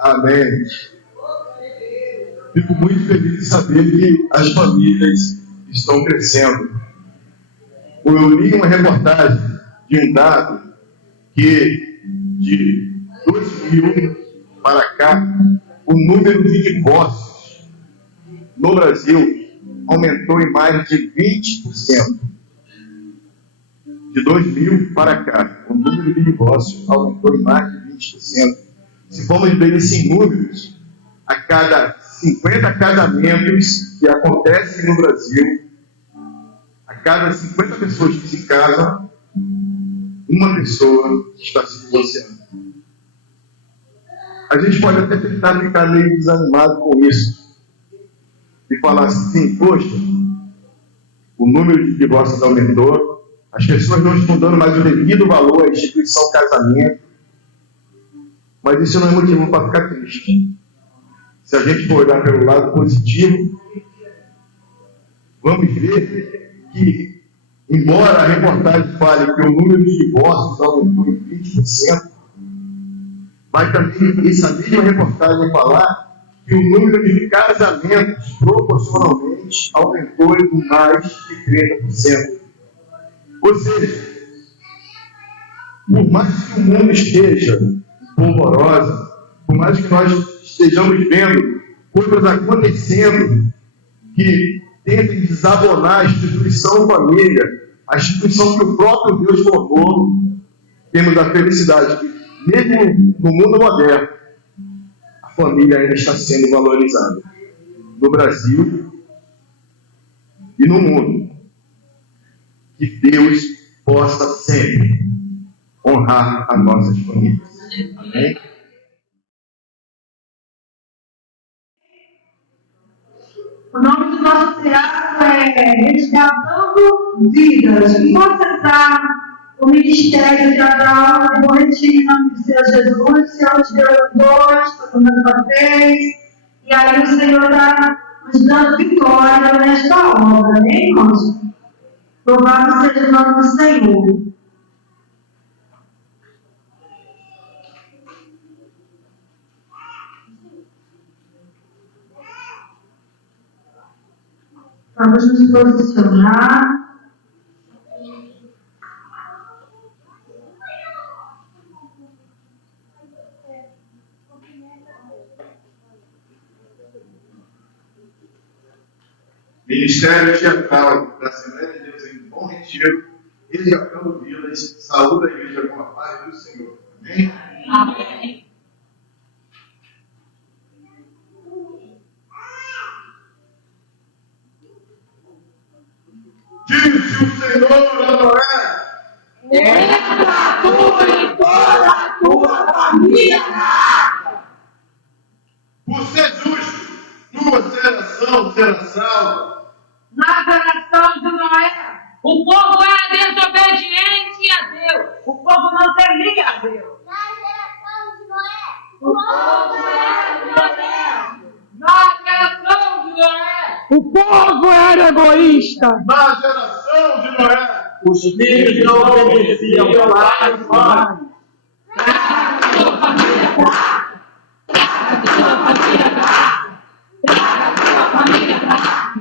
Amém. Fico muito feliz de saber que as famílias estão crescendo. Eu li uma reportagem de um dado que, de 2000 para cá, o número de divórcios no Brasil aumentou em mais de 20%. De 2000 para cá, o número de divórcios aumentou em mais de 20%. Se formos ver isso em números, a cada 50 casamentos que acontecem no Brasil, a cada 50 pessoas que se casam, uma pessoa está se divorciando. A gente pode até tentar ficar meio desanimado com isso e falar assim, poxa, o número de divórcios aumentou, as pessoas não estão dando mais o devido valor à instituição casamento, mas isso não é motivo para ficar triste. Se a gente for olhar pelo lado positivo, vamos ver que, embora a reportagem fale que o número de divórcios aumentou em 20%, mas também essa mesma reportagem falar que o número de casamentos proporcionalmente aumentou em mais de 30%. Ou seja, por mais que o mundo esteja polvorosa, por mais que nós estejamos vendo coisas acontecendo que tentem desabonar a instituição família, a instituição que o próprio Deus formou, temos a felicidade que, mesmo no mundo moderno, a família ainda está sendo valorizada. No Brasil e no mundo. Que Deus possa sempre honrar as nossas famílias. Amém? O nome do nosso teatro é Resgatando Vidas. E concentrar o Ministério Teatral de Boletim, em nome do Senhor Jesus. O Senhor te deu 2, está dando para 3. E aí o Senhor está nos dando vitória nesta obra, amém, irmãos? Louvado seja o nome do Senhor. Vamos nos posicionar. Ministério Teatral da Assembleia de Deus em Bom Retiro, Resgatando Vidas, saúde a igreja com a paz do Senhor. Amém? Amém. Disse o Senhor a Noé: Entra tu e toda a tua família na arca. por ser justo, tua geração será salva. Na geração de Noé, O povo era desobediente a Deus. o povo não temia a Deus. Na geração de Noé, O povo era violento. Na geração de Noé, O povo era egoísta. Na geração de Noé, Os filhos não obedeciam ao pai e mãe. Traga a tua família pra cá. Traga a tua família pra cá. Traga a tua família pra cá.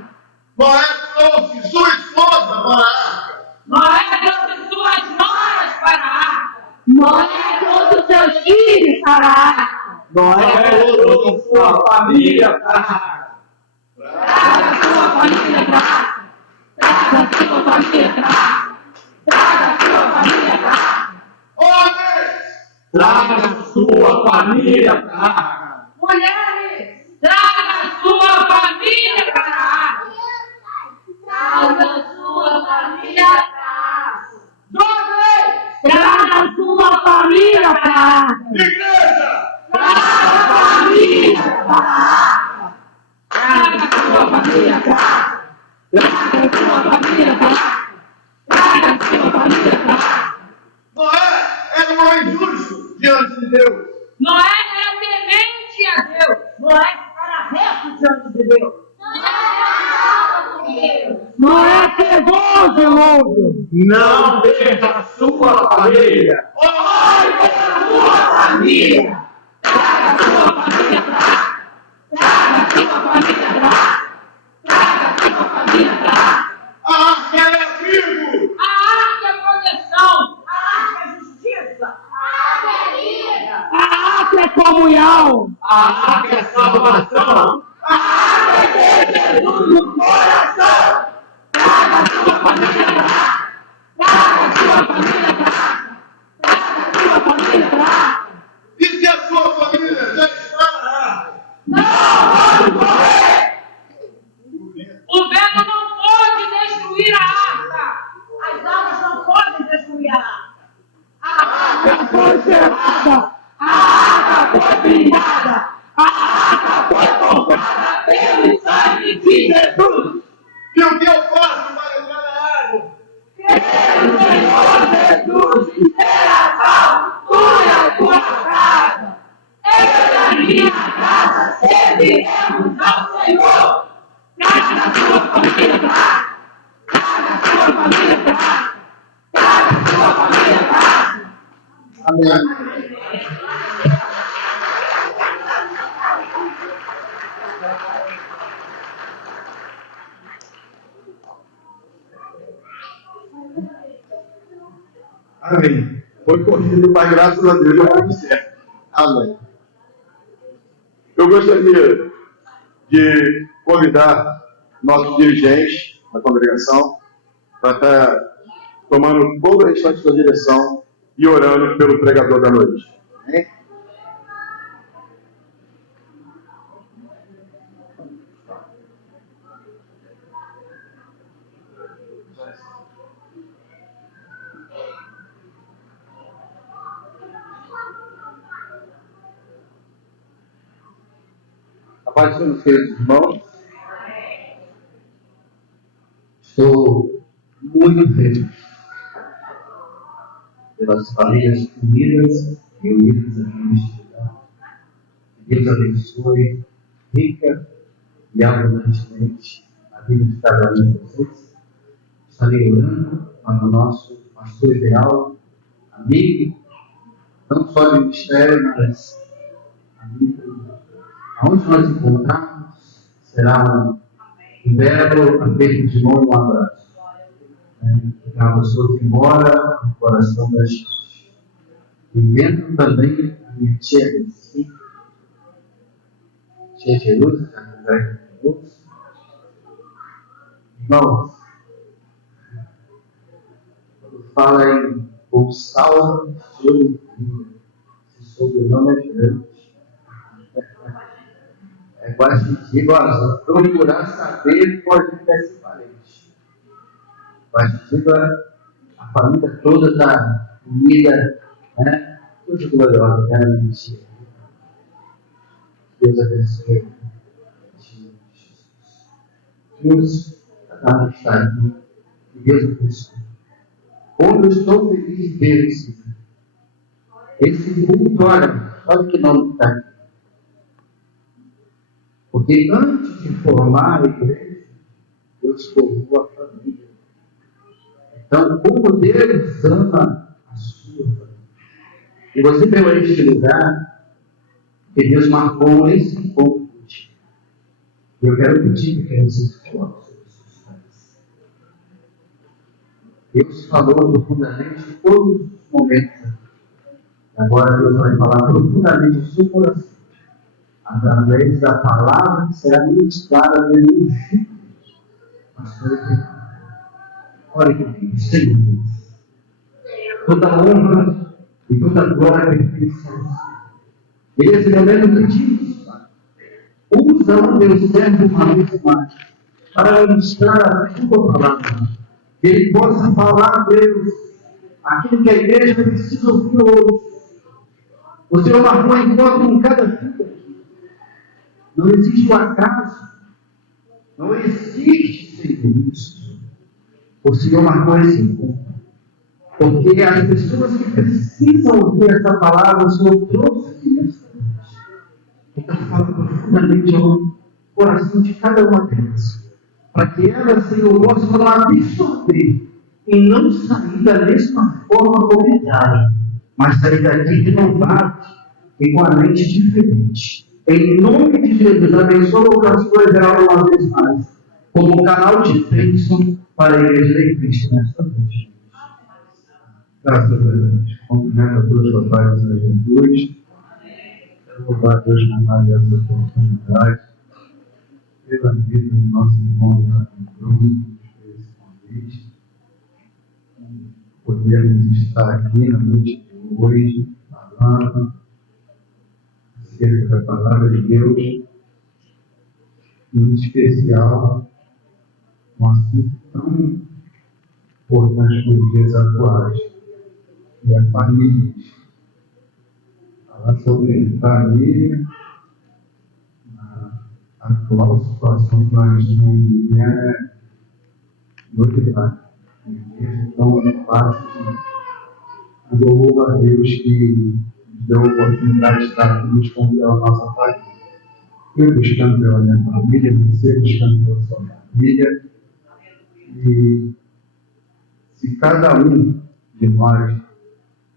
Noé trouxe sua esposa para a arca. Noé trouxe suas noras para a arca. Noé trouxe os seus filhos para a arca. Noé trouxe sua família para a arca. Traga a tua família pra cá. Traga a tua família pra cá. Traga a tua família pra cá. Homens, Traga sua família para a arca. mulheres, Traga a sua família para a arca. Traga a sua família para a arca. jovens, Traga a sua família para a arca. igreja, Traga a família para a arca. Traga a sua família para a arca. Traga a sua família para a arca. Traga a sua família para a arca. Noé era um homem justo diante de Deus. Noé era temente a Deus. Noé era reto diante de Deus. Noé pegou o dilúvio. Não perca a sua família. Olha a sua família. Traga a sua família. é comunhão. A água é salvação. A água é ter Jesus no coração. Traga a sua família pra cá. Traga a sua família pra cá. Traga a sua família pra cá. E se a sua família já está na água? Não vamos correr. O vento não pode destruir a arca. As águas não podem destruir a arca. A arca foi cerrada. A arca foi blindada. A arca foi comprada pelo sangue de Jesus. E o que eu faço para entrar na água? Pelo Senhor Jesus e será salvo tu e a tua casa. Eu e a minha casa serviremos ao Senhor. Traga a sua família pra cá. Traga a sua família pra cá. Traga a sua família pra cá. Amém. Amém. Foi corrido, mas graças a Deus vai tudo certo. Amém. Eu gostaria de convidar nossos dirigentes da congregação para estar tomando toda a restante da direção e orando pelo pregador da noite. Amém? A paz dos seus irmãos. Estou muito feliz pelas famílias unidas e unidas aqui neste lugar. Que Deus abençoe rica e abundantemente a vida de cada um de vocês. Estarei orando para o nosso pastor ideal, amigo, não só de ministério, mas amigo. Aonde nós encontrarmos, será um belo aperto de mão e um abraço. Que a pessoa que mora no coração da gente. E dentro também a minha tia Recife, tia Jerusa, a André Jerusa. Irmãos, quando fala em Gonçalo de Oliveira, esse sobrenome é grande. É quase que digo, olha, procurar saber pode ter esse parente. Quase que digo, a família toda está unida, né? Tudo glorioso, né? Mentira. Deus abençoe. Jesus, cada um que está aqui, que Deus abençoe. Como eu estou feliz de ver esse mundo, olha que nome está aqui. Porque antes de formar a igreja, Deus formou a família. Então, como Deus ama a sua família. E você veio a este lugar, que Deus marcou esse encontro contigo. E eu quero pedir que vocês coloquem sobre os seus pais. Deus falou profundamente em todos os momentos. Agora Deus vai falar profundamente no seu coração. Através da palavra que será ministrada pelo Espírito. Olha que bem, Senhor Deus. Toda honra e toda glória pertence a você. E nesse momento pedimos, Pai, usa o teu servo uma vez mais para ministrar a tua palavra. Que ele possa falar, Deus, aquilo que a igreja precisa ouvir hoje. O Senhor marcou a encontro em cada vida. Não existe o acaso. Não existe, Senhor, isso. O Senhor marcou esse encontro. Porque as pessoas que precisam ouvir essa palavra, o Senhor trouxe aqui nessa noite. Então, fala profundamente ao coração de cada uma delas. Para que elas, Senhor, possam absorver e não sair da mesma forma como entraram, mas sair daqui renovado e com a mente diferente. Em nome de Jesus, abençoa o pastor geral uma vez mais, como canal de bênção para a igreja de Cristo nesta noite. Graças a Deus. Cumprimento a todos os pais da Jesus. Louvar a Deus na mais dessa oportunidade, pela vida do nosso irmão Bruno, que fez esse convite, podermos estar aqui na noite de hoje, falando acerca da palavra de Deus, em especial, um assunto tão importante nos dias atuais, que é a família. Falar sobre família, na atual situação que nós estamos vivendo, é novidade. Então, fácil, mas eu louvo a Deus que nos deu a oportunidade de estar aqui buscando pela nossa família. Eu buscando pela minha família, você buscando pela sua família. E se cada um de nós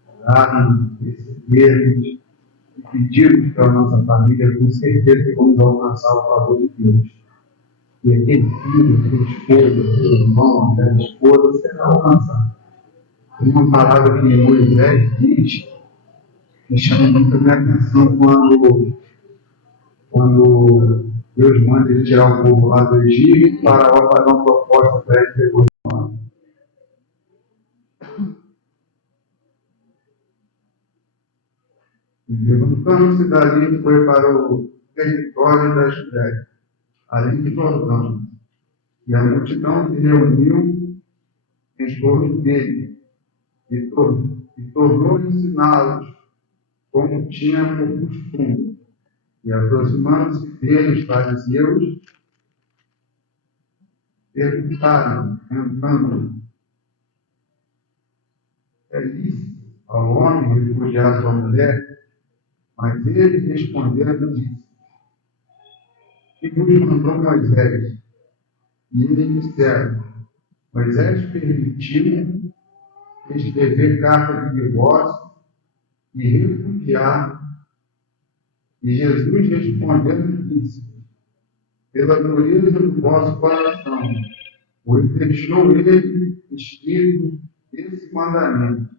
orarmos, recebermos e pedirmos pela nossa família, com certeza que vamos alcançar o favor de Deus. E aquele filho, aquele esposo, aquele irmão, aquela esposa será alcançado. Tem uma palavra que Moisés diz, que chama muito a minha atenção quando Deus manda ele tirar o povo lá do Egito, e Faraó fazer uma proposta para ele depois do ano. E levantando-se dali, foi para o território da Judéia, além de Jordão. E a multidão se reuniu em torno dele e tornou a ensiná-los como tinha por costume. E aproximando-se dele, os fariseus perguntaram, tentando: é lícito ao homem repudiar sua mulher? Mas ele respondendo disse: que vos mandou Moisés? E eles disseram: Moisés permitiu escrever carta de divórcio e repudiar. E Jesus respondendo disse: pela dureza do vosso coração, pois deixou ele escrito esse mandamento.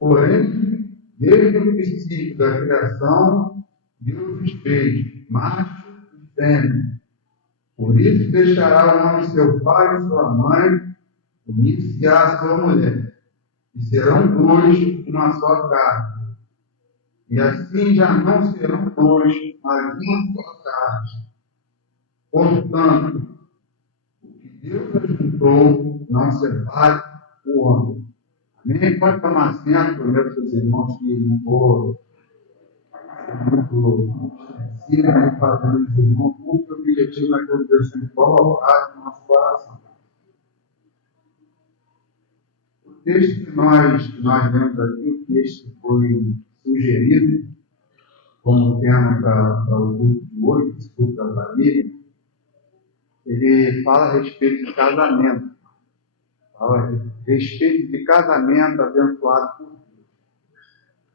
Porém, desde o princípio da criação, Deus os fez macho e fêmea. Por isso deixará o homem seu pai e sua mãe, unir-se-á a sua mulher, e serão dois uma só carne. E assim já não serão dois, mas uma só carne. Portanto, o que Deus ajuntou, não separe o homem. Amém? Pode tomar assento, meus irmãos, que não vou muito extensivo, fazendo os irmãos, porque o objetivo é que Deus sempre colocado no nosso coração. O texto que nós vemos aqui, o texto que foi sugerido como tema para o culto de hoje, esse culto da família, ele fala a respeito de casamento. Fala a respeito de casamento abençoado por Deus.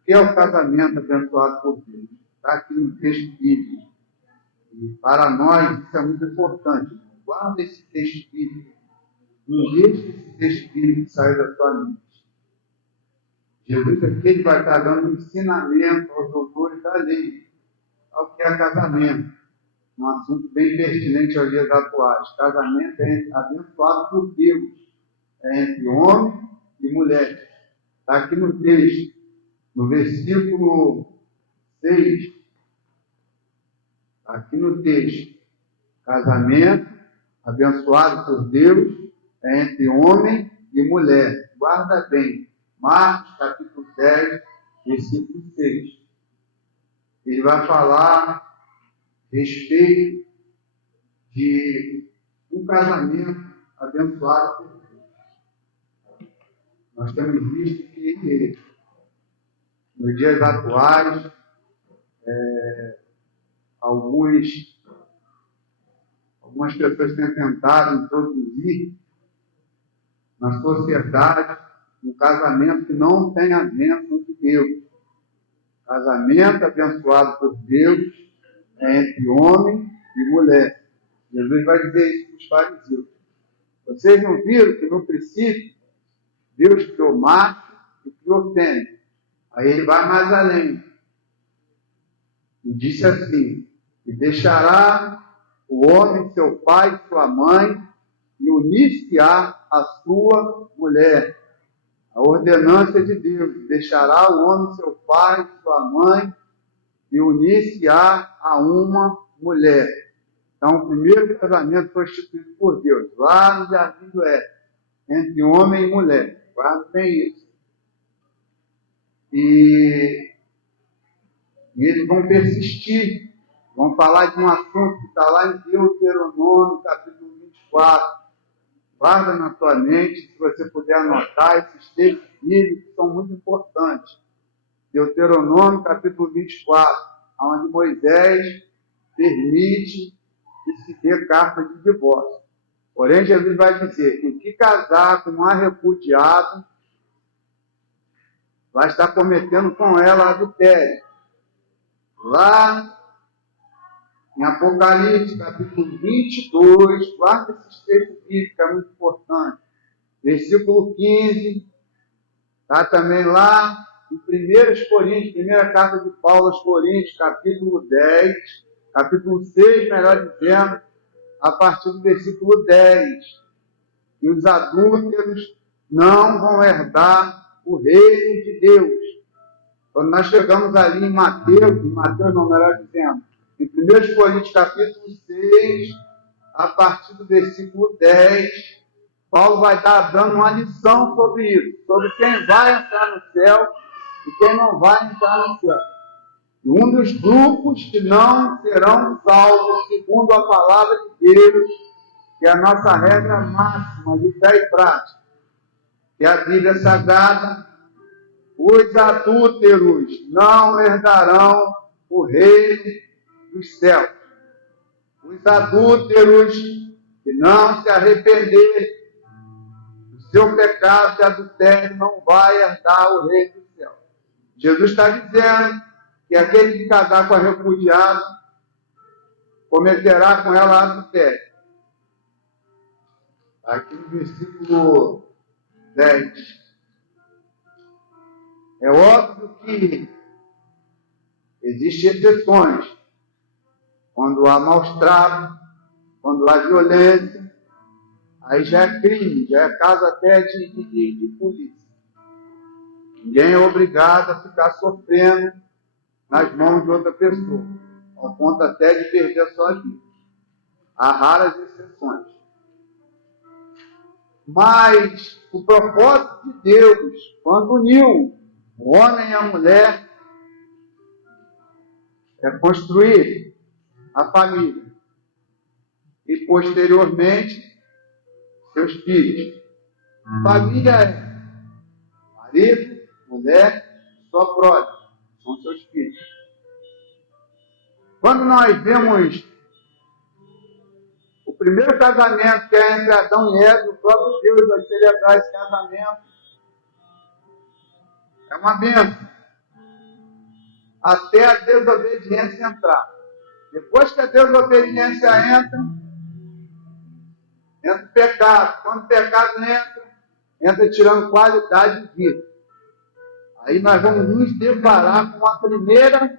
O que é o casamento abençoado por Deus? Está aqui no texto bíblico. E para nós isso é muito importante. Guarda esse texto bíblico. Não deixe esse texto bíblico sair da sua mente. Jesus aqui ele vai estar dando um ensinamento aos doutores da lei, ao que é casamento. Um assunto bem pertinente aos dias atuais. Casamento é abençoado por Deus. É entre homem e mulher. Está aqui no texto, no versículo 6. Está aqui no texto. Casamento, abençoado por Deus, é entre homem e mulher. Guarda bem. Marcos, capítulo 10, versículo 6. Ele vai falar a respeito de um casamento abençoado por Deus. Nós temos visto que nos dias atuais, algumas pessoas têm tentado introduzir na sociedade um casamento que não tem a bênção de Deus. Casamento abençoado por Deus é entre homem e mulher. Jesus vai dizer isso para os fariseus. Vocês não viram que no princípio Deus criou macho e criou fêmea. Aí ele vai mais além. E disse assim: e deixará o homem seu pai e sua mãe, e unir-se-á a sua mulher. A ordenança de Deus: deixará o homem seu pai e sua mãe, e unir-se-á a uma mulher. Então, o primeiro casamento foi instituído por Deus, lá no Jardim do Éden, entre homem e mulher. Guarda bem isso. E eles vão persistir, vão falar de um assunto que está lá em Deuteronômio, capítulo 24. Guarda na tua mente, se você puder anotar, esses textos bíblicos são muito importantes. Deuteronômio, capítulo 24, onde Moisés permite que se dê carta de divórcio. Porém, Jesus vai dizer que o que casar com uma repudiada vai estar cometendo com ela adultério. Lá em Apocalipse, capítulo 22, guarda esses textos bíblicos, é muito importante. Versículo 15, está também lá em 1 Coríntios, primeira carta de Paulo aos Coríntios, capítulo 10, capítulo 6, melhor dizendo, a partir do versículo 10. E os adúlteros não vão herdar o reino de Deus. Quando nós chegamos ali em Mateus não, melhor dizendo, em 1 Coríntios capítulo 6, a partir do versículo 10, Paulo vai estar dando uma lição sobre isso, sobre quem vai entrar no céu e quem não vai entrar no céu. E um dos grupos que não serão salvos, segundo a palavra de Deus, que é a nossa regra máxima de fé e prática, que é a Bíblia Sagrada: os adúlteros não herdarão o reino dos céus. Os adúlteros que não se arrepender do seu pecado de adultério não vai herdar o reino dos céus. Jesus está dizendo que aquele que casar com a repudiada cometerá com ela adultério. Aqui no versículo 10. É óbvio que existem exceções. Quando há maus tratos, quando há violência, aí já é crime, já é caso até de polícia. Ninguém é obrigado a ficar sofrendo nas mãos de outra pessoa, ao ponto até de perder a sua vida. Há raras exceções. Mas o propósito de Deus, quando uniu o homem e a mulher, é construir a família e, posteriormente, seus filhos. Família é marido, mulher, sua própria, são seus filhos. Quando nós vemos o primeiro casamento, que é entre Adão e Eva, o próprio Deus vai celebrar esse casamento. É uma bênção. Até a desobediência entrar. Depois que a desobediência entra o pecado. Quando o pecado entra tirando qualidade de vida. Aí nós vamos nos deparar com a primeira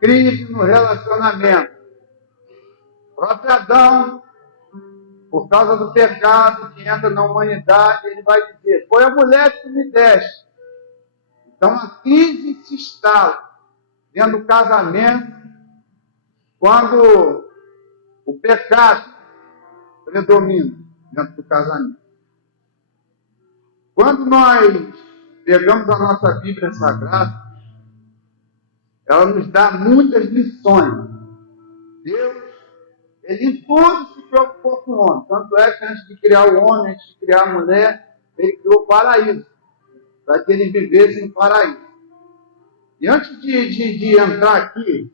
crise no relacionamento. O próprio Adão, por causa do pecado que entra na humanidade, ele vai dizer: foi a mulher que tu me deste. Então a crise se instala dentro do casamento quando o pecado predomina dentro do casamento. Quando nós pegamos a nossa Bíblia Sagrada, ela nos dá muitas lições. Deus, ele em tudo se preocupou com o homem. Tanto é que antes de criar o homem, antes de criar a mulher, ele criou o paraíso, para que eles vivessem no paraíso. E antes de entrar aqui,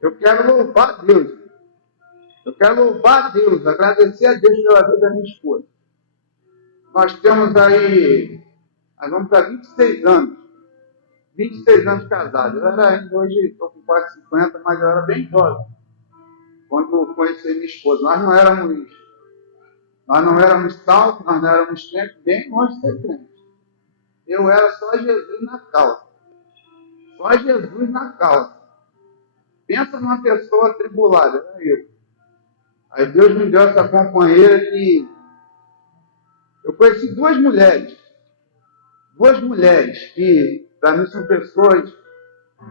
eu quero louvar a Deus. Eu quero louvar a Deus, agradecer a Deus pela vida da minha esposa. Nós temos aí, nós vamos para 26 anos. 26 anos casados. Eu era, hoje estou com quase 50, mas eu era bem jovem quando eu conheci minha esposa. Nós não éramos salvos, nós não éramos crentes, bem longe de ser crente. Eu era só Jesus na causa. Só Jesus na causa. Pensa numa pessoa atribulada, era eu. Aí Deus me deu essa companheira que eu conheci duas mulheres que, para mim, são pessoas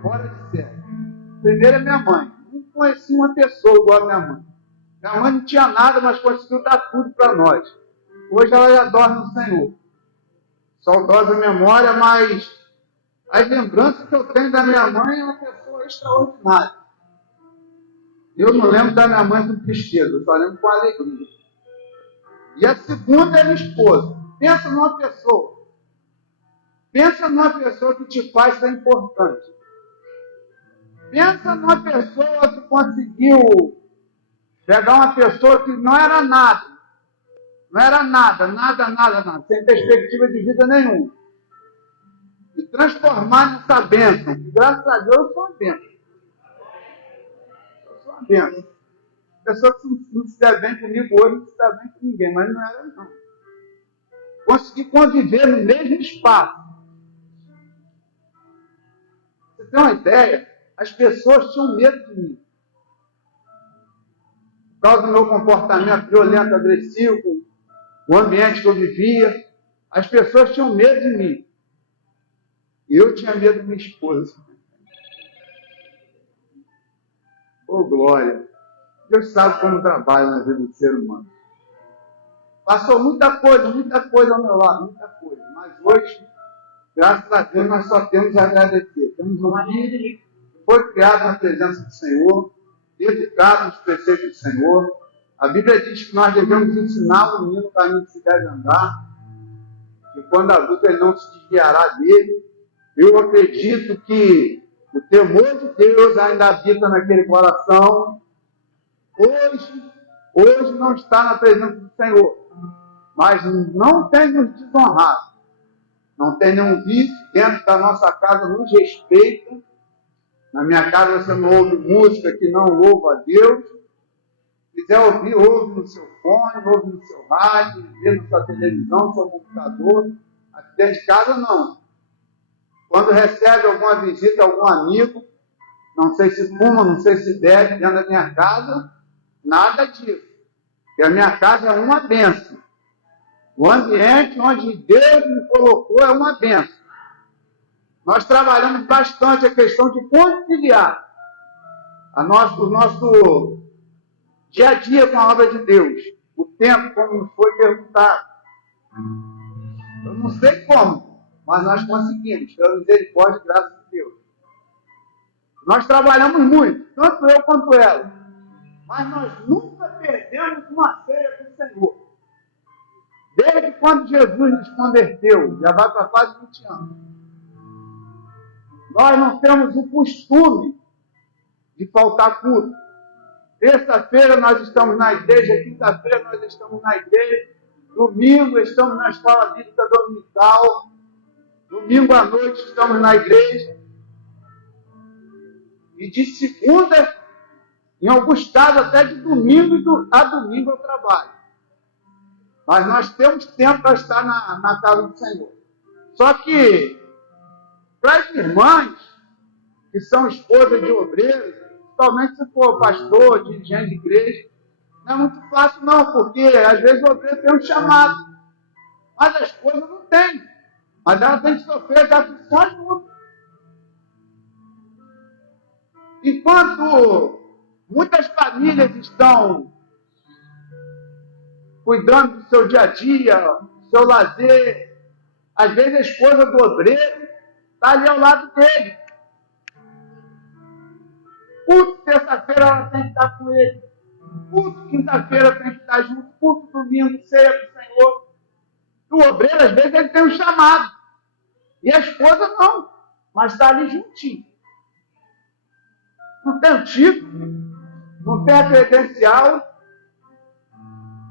fora de série. Primeiro é minha mãe. Não conheci uma pessoa igual a minha mãe. Minha mãe não tinha nada, mas conseguiu dar tudo para nós. Hoje ela já dorme no Senhor. Saudosa memória, mas as lembranças que eu tenho da minha mãe é uma pessoa extraordinária. Eu não lembro da minha mãe com tristeza, eu só lembro com alegria. E a segunda é minha esposa. Pensa numa pessoa que te faz ser importante. Pensa numa pessoa que conseguiu pegar uma pessoa que não era nada, sem perspectiva de vida nenhuma, e transformar nessa bênção, que graças a Deus eu sou uma bênção. A pessoa que não se der bem comigo hoje, não se der bem com ninguém, mas não era não. Consegui conviver no mesmo espaço. Você tem uma ideia? As pessoas tinham medo de mim. Por causa do meu comportamento violento, agressivo, o ambiente que eu vivia, as pessoas tinham medo de mim. E eu tinha medo da minha esposa. Oh, glória! Deus sabe como trabalha na vida do ser humano. Passou muita coisa ao meu lado, muita coisa. Mas hoje, graças a Deus, nós só temos a agradecer. Temos um filho que foi criado na presença do Senhor, educado nos preceitos do Senhor. A Bíblia diz que nós devemos ensinar o menino o caminho que se deve andar, e quando adulto ele não se desviará dele. Eu acredito que o temor de Deus ainda habita naquele coração. Hoje não está na presença do Senhor, mas não tem nos desonrado. Não tem nenhum vício dentro da nossa casa, nos respeita. Na minha casa você não ouve música que não louva a Deus. Se quiser ouvir, ouve no seu fone, ouve no seu rádio, vê na sua televisão, no seu computador. Aqui dentro de casa não. Quando recebe alguma visita, algum amigo, não sei se fuma, não sei se bebe dentro da minha casa, nada disso. Porque a minha casa é uma bênção. O ambiente onde Deus me colocou é uma bênção. Nós trabalhamos bastante a questão de conciliar o nosso dia a dia com a obra de Deus. O tempo, como foi perguntado. Eu não sei como, mas nós conseguimos, pela misericórdia e graça de Deus. Nós trabalhamos muito, tanto eu quanto ela. Mas nós nunca perdemos uma ceia com o Senhor. Desde quando Jesus nos converteu, já vai para quase 20 anos. Nós não temos o costume de faltar culto. Terça-feira nós estamos na igreja, quinta-feira nós estamos na igreja, domingo estamos na escola bíblica dominical, domingo à noite estamos na igreja, e de segunda, em alguns casos até de domingo a domingo eu trabalho. Mas nós temos tempo para estar na casa do Senhor. Só que, para as irmãs que são esposas de obreiros, principalmente se for pastor, dirigente de igreja, não é muito fácil não, porque às vezes o obreiro tem um chamado, mas a esposa não tem. Mas ela tem que sofrer as aflições junto. Enquanto muitas famílias estão cuidando do seu dia a dia, do seu lazer, às vezes a esposa do obreiro está ali ao lado dele. Culto terça-feira ela tem que estar com ele. Culto quinta-feira tem que estar junto. Culto domingo, ceia do Senhor. O obreiro, às vezes, ele tem um chamado. E a esposa não. Mas está ali juntinho. Não tem o título, não tem a credencial,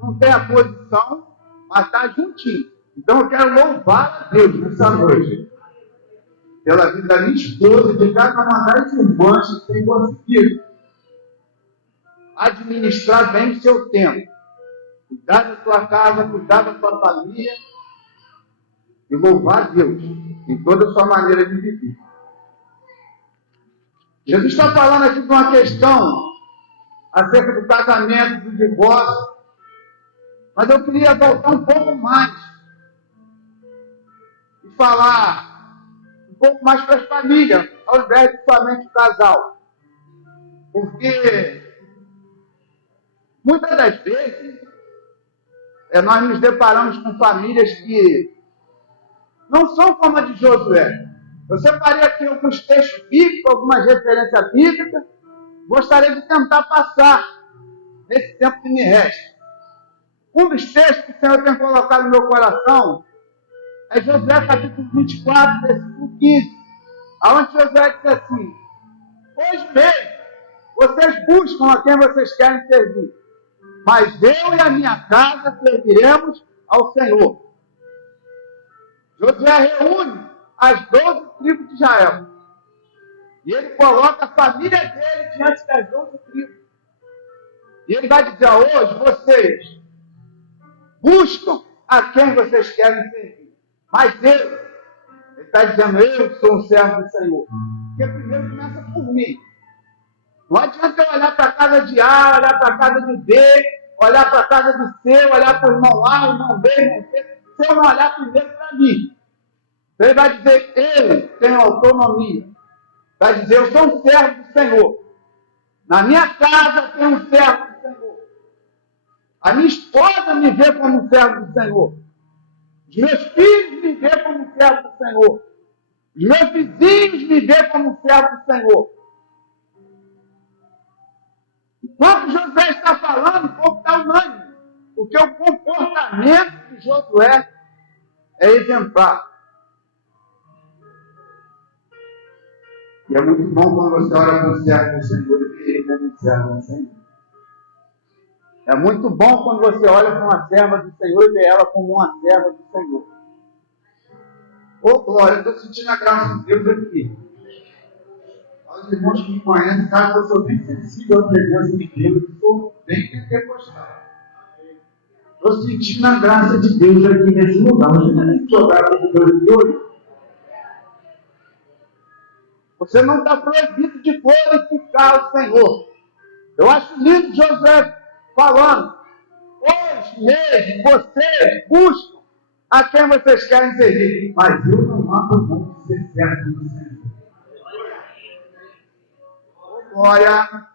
não tem a posição, mas está juntinho. Então eu quero louvar a Deus nessa noite pela vida da minha esposa, de cada uma das irmãs que tem conseguido administrar bem o seu tempo, cuidar da sua casa, cuidar da sua família e louvar a Deus em toda a sua maneira de viver. Jesus está falando aqui de uma questão acerca do casamento, do divórcio, mas eu queria voltar um pouco mais e falar um pouco mais para as famílias, ao invés de somente o casal. Porque muitas das vezes nós nos deparamos com famílias que não são como a de Josué. Eu separei aqui alguns textos bíblicos, algumas referências bíblicas, gostaria de tentar passar nesse tempo que me resta. Um dos textos que o Senhor tem colocado no meu coração é Josué capítulo 24, versículo 15, onde Josué diz assim: hoje mesmo vocês buscam a quem vocês querem servir, mas eu e a minha casa serviremos ao Senhor. Josué reúne as 12 tribos de Israel. E ele coloca a família dele diante das 12 tribos. E ele vai dizer: hoje vocês buscam a quem vocês querem servir. Mas ele está dizendo: eu sou um servo do Senhor. Porque primeiro começa por mim. Não adianta eu olhar para a casa de A, olhar para a casa de B, olhar para a casa de C, olhar para o irmão A, o irmão B, irmão C, se eu não olhar primeiro para mim. Ele vai dizer: ele tem autonomia. Vai dizer: eu sou um servo do Senhor. Na minha casa tem um servo do Senhor. A minha esposa me vê como um servo do Senhor. Os meus filhos me vê como um servo do Senhor. Os meus vizinhos me vê como um servo do Senhor. Enquanto Josué está falando, o povo está unânime. Porque o comportamento de Josué é exemplar. E é muito bom quando você olha para o servo do Senhor e vê ele como um servo do Senhor. É muito bom quando você olha para uma serva do Senhor e vê ela como uma serva do Senhor. Ô, glória, eu estou sentindo a graça de Deus aqui. Os irmãos que me conhecem sabem que eu sou bem sensível à presença de Deus, eu sou bem pentecostal. Estou sentindo a graça de Deus aqui nesse lugar. Você não tem que jogar para Deus aqui hoje. Você não está proibido de glorificar o Senhor. Eu acho lindo Josué falando: hoje mesmo vocês buscam a quem vocês querem servir, mas eu não abro mão de ser servo do Senhor. Oh, glória!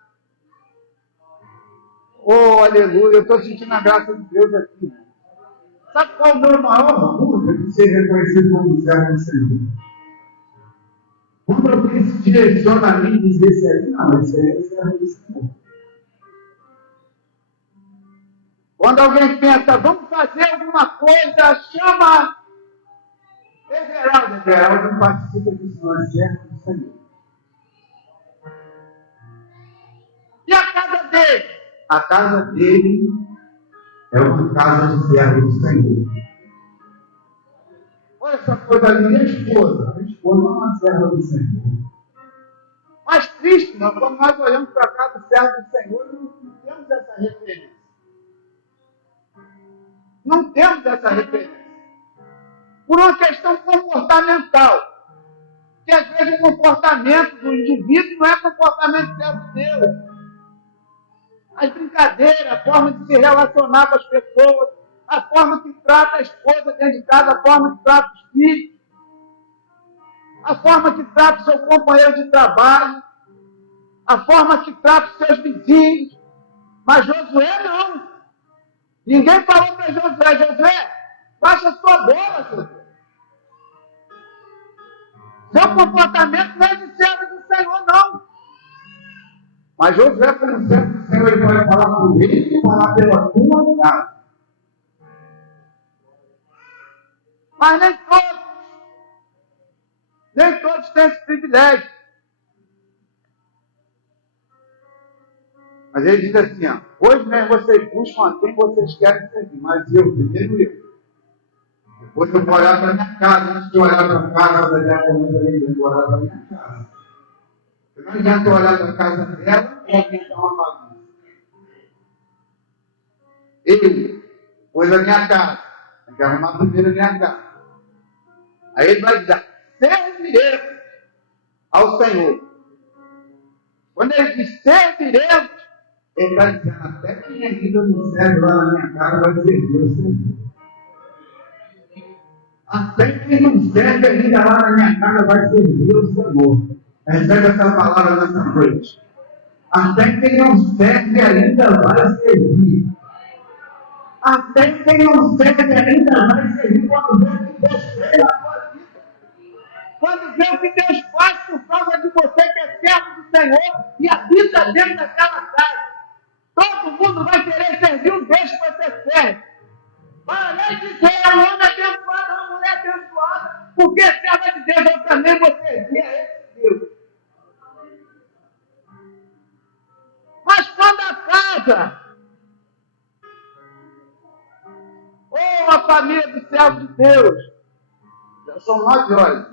Oh, aleluia! Eu estou sentindo a graça de Deus aqui. Sabe qual é o meu maior orgulho de ser reconhecido como servo do Senhor? Quando alguém se direciona a mim e diz esse aí, não, esse aí é o servo do Senhor. Quando alguém pensa: vamos fazer alguma coisa, chama Everaldo não participa disso, não é servo do Senhor. E a casa dele? A casa dele é uma casa de servo do Senhor. Olha essa coisa ali, minha esposa. A esposa não é uma serva do Senhor. Mas triste, não, quando nós olhamos para a casa do servo do Senhor, não temos essa referência. Não temos essa referência. Por uma questão comportamental. Que às vezes o comportamento do indivíduo não é comportamento de Deus. As brincadeiras, a forma de se relacionar com as pessoas, a forma que trata a esposa dentro de casa, a forma que trata os filhos, a forma que trata o seu companheiro de trabalho, a forma que trata os seus vizinhos. Mas Josué não. Ninguém falou para Josué: Josué, baixa a sua bola, Josué. Seu comportamento não é de servo do Senhor, não. Mas Josué, como servo do Senhor, ele pode falar por ele e falar pela tua casa. Mas nem todos têm esse privilégio. Mas ele diz assim: hoje mesmo vocês buscam a quem vocês querem servir, mas primeiro eu. Depois eu vou olhar para a minha casa, antes de olhar para a casa da minha família, eu vou olhar para a minha casa. Eu não adianta olhar para a casa dela e aumentar uma bagunça. Ele pôs a minha casa, tem que arrumar primeiro a minha casa. Aí ele vai dizer: serviremos ao Senhor. Quando ele diz serviremos, ele está dizendo, até quem ainda não serve lá na minha casa vai servir o Senhor. Até quem não serve ainda lá na minha casa vai servir o Senhor. Recebe essa palavra nessa noite. Até quem não serve ainda vai servir. Até quem não serve ainda vai servir quando vê o que Deus fez na sua vida. Quando vê o que Deus faz por causa de você que é servo do Senhor e habita dentro daquela casa. Todo mundo vai querer servir um Deus que você serve. Para dizer, é um homem abençoado, é uma mulher abençoada, porque serva de Deus, eu também vou servir a esse Deus. Mas quando a casa, ou a família do servo de Deus, já são 9 horas,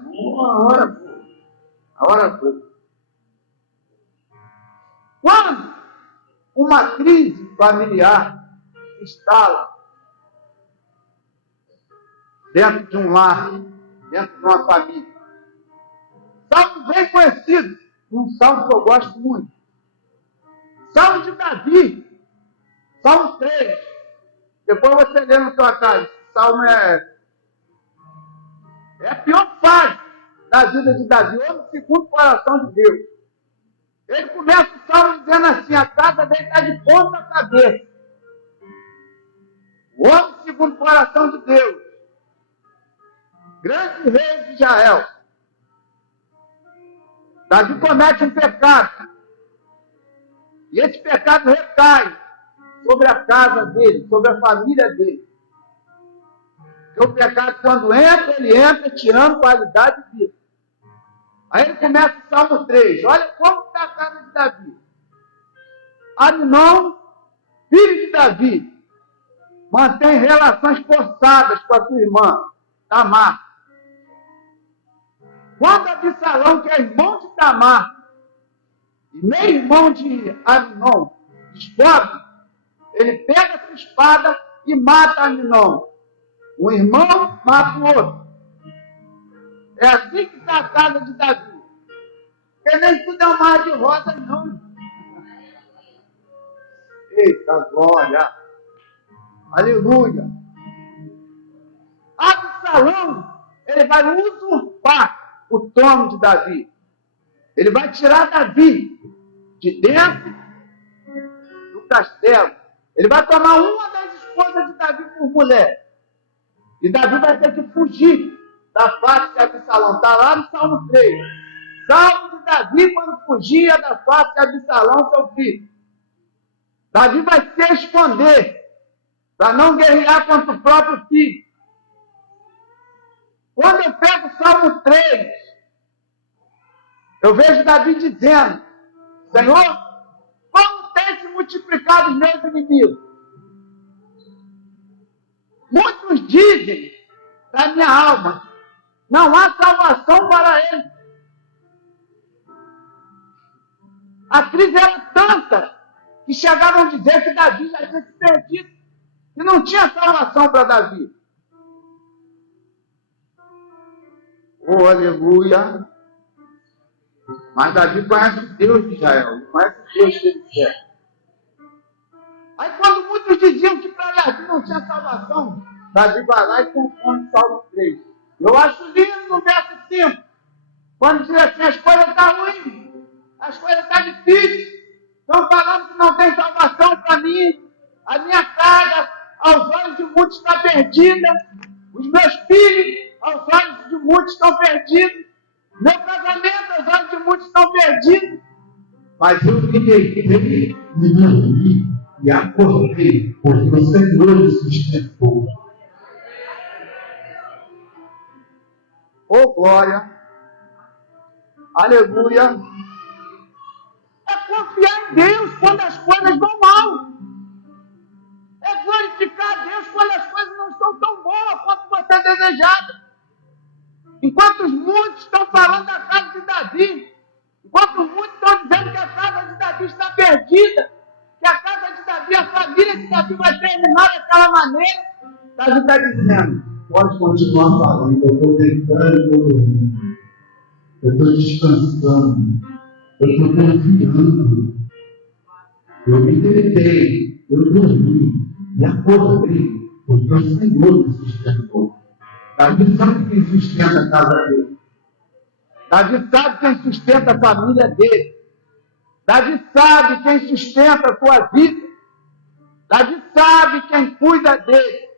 a hora pouco. Quando uma crise familiar se instala dentro de um lar, dentro de uma família, salmo bem conhecido, um salmo que eu gosto muito, Salmo de Davi, Salmo 3. Depois você lê na sua casa. Esse salmo é a pior fase da vida de Davi, ou no segundo coração de Deus. Ele começa o salmo dizendo assim: a casa dele está de ponta cabeça. O homem segundo o coração de Deus, grande rei de Israel. Davi comete um pecado. E esse pecado recai sobre a casa dele, sobre a família dele. Porque o pecado, quando entra, ele entra tirando qualidade de vida. Aí ele começa o Salmo 3. Olha como está a casa de Davi. Aminon, filho de Davi, mantém relações forçadas com a sua irmã, Tamar. Quando Absalão, que é irmão de Tamar, e meio-irmão de Aminon, descobre, ele pega sua espada e mata Aminon. Um irmão mata o outro. É assim que está a casa de Davi. Porque nem tudo é um mar de rosa, não. Eita glória! Aleluia! Absalão, ele vai usurpar o trono de Davi. Ele vai tirar Davi de dentro do castelo. Ele vai tomar uma das esposas de Davi por mulher. E Davi vai ter que fugir da face de Absalão. Está lá no Salmo 3. Salmo de Davi quando fugia da face de Absalão, seu filho. Davi vai se esconder para não guerrear contra o próprio filho. Quando eu pego o Salmo 3, eu vejo Davi dizendo: Senhor, como tem se multiplicado os meus inimigos? Muitos dizem da minha alma, não há salvação para ele. A crise era tanta que chegaram a dizer que Davi já tinha se perdido, que não tinha salvação para Davi. Oh, aleluia! Mas Davi conhece o Deus de Israel, conhece o Deus que ele quer. Aí quando muitos diziam que para Davi não tinha salvação, Davi vai lá e compõe o Salmo 3. Eu acho lindo no verso 5, quando diz assim: as coisas estão ruins, as coisas estão difíceis, estão falando que não tem salvação para mim, a minha casa aos olhos de muitos está perdida, os meus filhos aos olhos de muitos estão perdidos, meu casamento aos olhos de muitos estão perdidos. Mas eu me deitei e dormi e acordei, porque o Senhor me sustentou. Oh, glória! Aleluia! É confiar em Deus quando as coisas vão mal. É glorificar a Deus quando as coisas não estão tão boas quanto você desejava. Enquanto muitos estão falando da casa de Davi, enquanto muitos estão dizendo que a casa de Davi está perdida, que a casa de Davi, a família de Davi vai terminar daquela maneira, Davi está dizendo: pode continuar falando, eu estou deitando, eu estou descansando, Eu estou confiando. Eu me deitei, eu dormi, me acordei, porque o Senhor me sustentou. Davi sabe quem sustenta a casa dele. Davi sabe quem sustenta a família dele. Davi sabe quem sustenta a sua vida. Davi sabe quem cuida dele.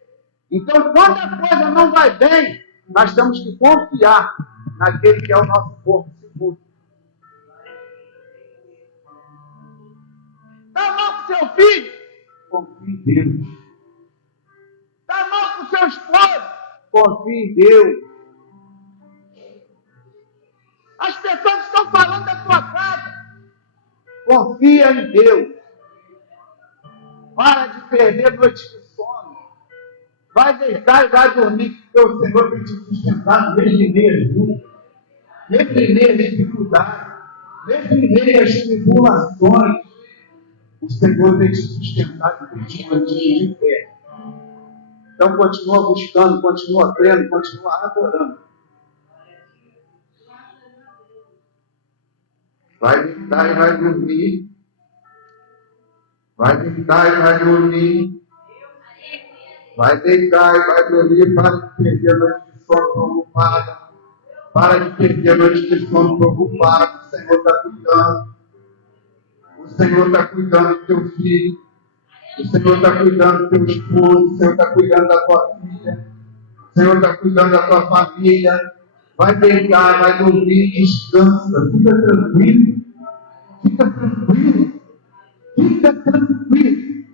Então, quando a coisa não vai bem, nós temos que confiar naquele que é o nosso porto seguro. Está mal com seu filho? Confie em Deus. Está mal com seu esposo? Confie em Deus. As pessoas estão falando da tua casa. Confia em Deus. Para de perder noites de sono. Vai deitar e vai dormir, porque o Senhor tem te sustentado mesmo em meio às lutas, mesmo em meio às dificuldades, mesmo em meio às tribulações. O Senhor tem te sustentado e tem te mantido de pé. Então continua buscando, continua crendo, continua adorando. Vai deitar e vai dormir. Vai deitar e vai dormir. Vai deitar e vai dormir. Para de perder a noite de sono preocupada. Para de perder a noite de sono preocupada. O Senhor está cuidando. O Senhor está cuidando do teu filho. O Senhor está cuidando do teu esposo. O Senhor está cuidando da tua filha. O Senhor está cuidando da tua família. Vai deitar, vai dormir, descansa. Fica tranquilo. Fica tranquilo. Fica tranquilo.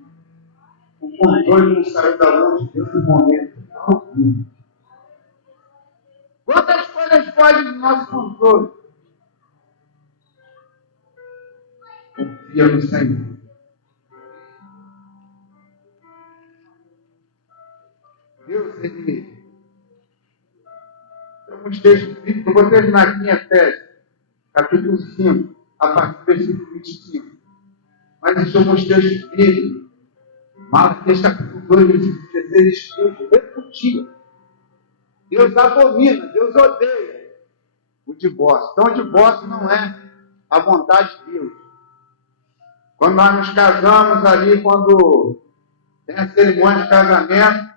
O controle não saiu da mão de Deus no momento algum. Quantas coisas fogem do nosso controle? Confia no Senhor. Deus, Ele... Alguns textos bíblicos, eu vou terminar aqui em Efésios, capítulo 5, a partir do versículo 25. Mas existem alguns textos bíblicos. Malaquias capítulo 2, versículo 16, Deus repudia. Deus abomina, Deus odeia o divórcio. Então o divórcio não é a vontade de Deus. Quando nós nos casamos ali, quando tem a cerimônia de casamento,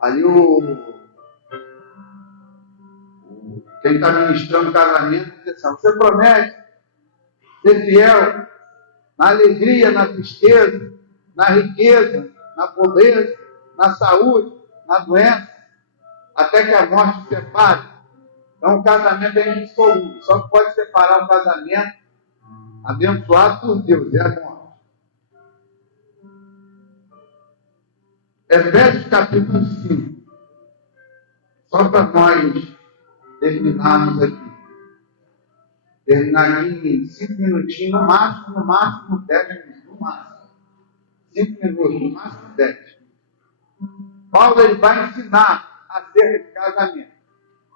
ali quem está ministrando o casamento diz assim: você promete ser fiel na alegria, na tristeza, na riqueza, na pobreza, na saúde, na doença, até que a morte te separe. Então o casamento é indissolúvel. Só que pode separar o casamento abençoado por Deus, é a morte. Efésios capítulo 5. Só para nós terminarmos aqui. Terminar aqui em 5 minutinhos, no máximo 10 minutos, no máximo. 5 minutos, no máximo 10. Paulo ele vai ensinar acerca de casamento.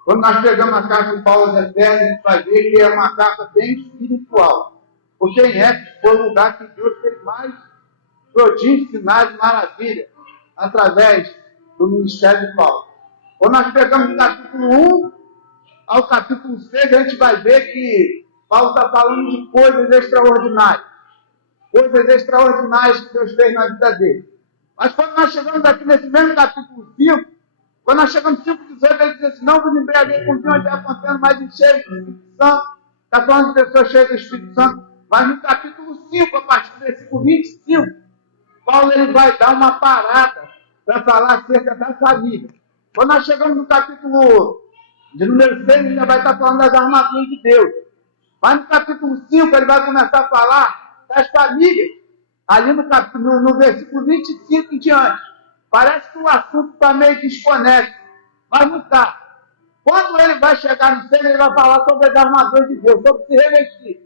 Quando nós pegamos a carta de Paulo aos Efésios, a gente vai ver que é uma carta bem espiritual. Porque em Éfeso foi o lugar que Deus fez mais prodígios, sinais e maravilhas através do ministério de Paulo. Quando nós pegamos do capítulo 1 ao capítulo 6, a gente vai ver que Paulo está falando de coisas extraordinárias. Coisas extraordinárias que Deus fez na vida dele. Mas quando nós chegamos aqui nesse mesmo capítulo 5, quando nós chegamos no 5:18, ele diz assim: não vos embriagueis com vinho, já contendo mais em cheio do Espírito Santo. Está falando de pessoas cheias do Espírito Santo. Mas no capítulo 5, a partir do versículo 25, Paulo ele vai dar uma parada para falar acerca da família. Quando nós chegamos no capítulo de número 6, ele já vai estar falando das armaduras de Deus. Mas no capítulo 5, ele vai começar a falar das famílias. Ali no versículo 25 em diante. Parece que o assunto está meio desconexo, mas não está. Quando ele vai chegar no 6, ele vai falar sobre as armaduras de Deus, sobre se revestir.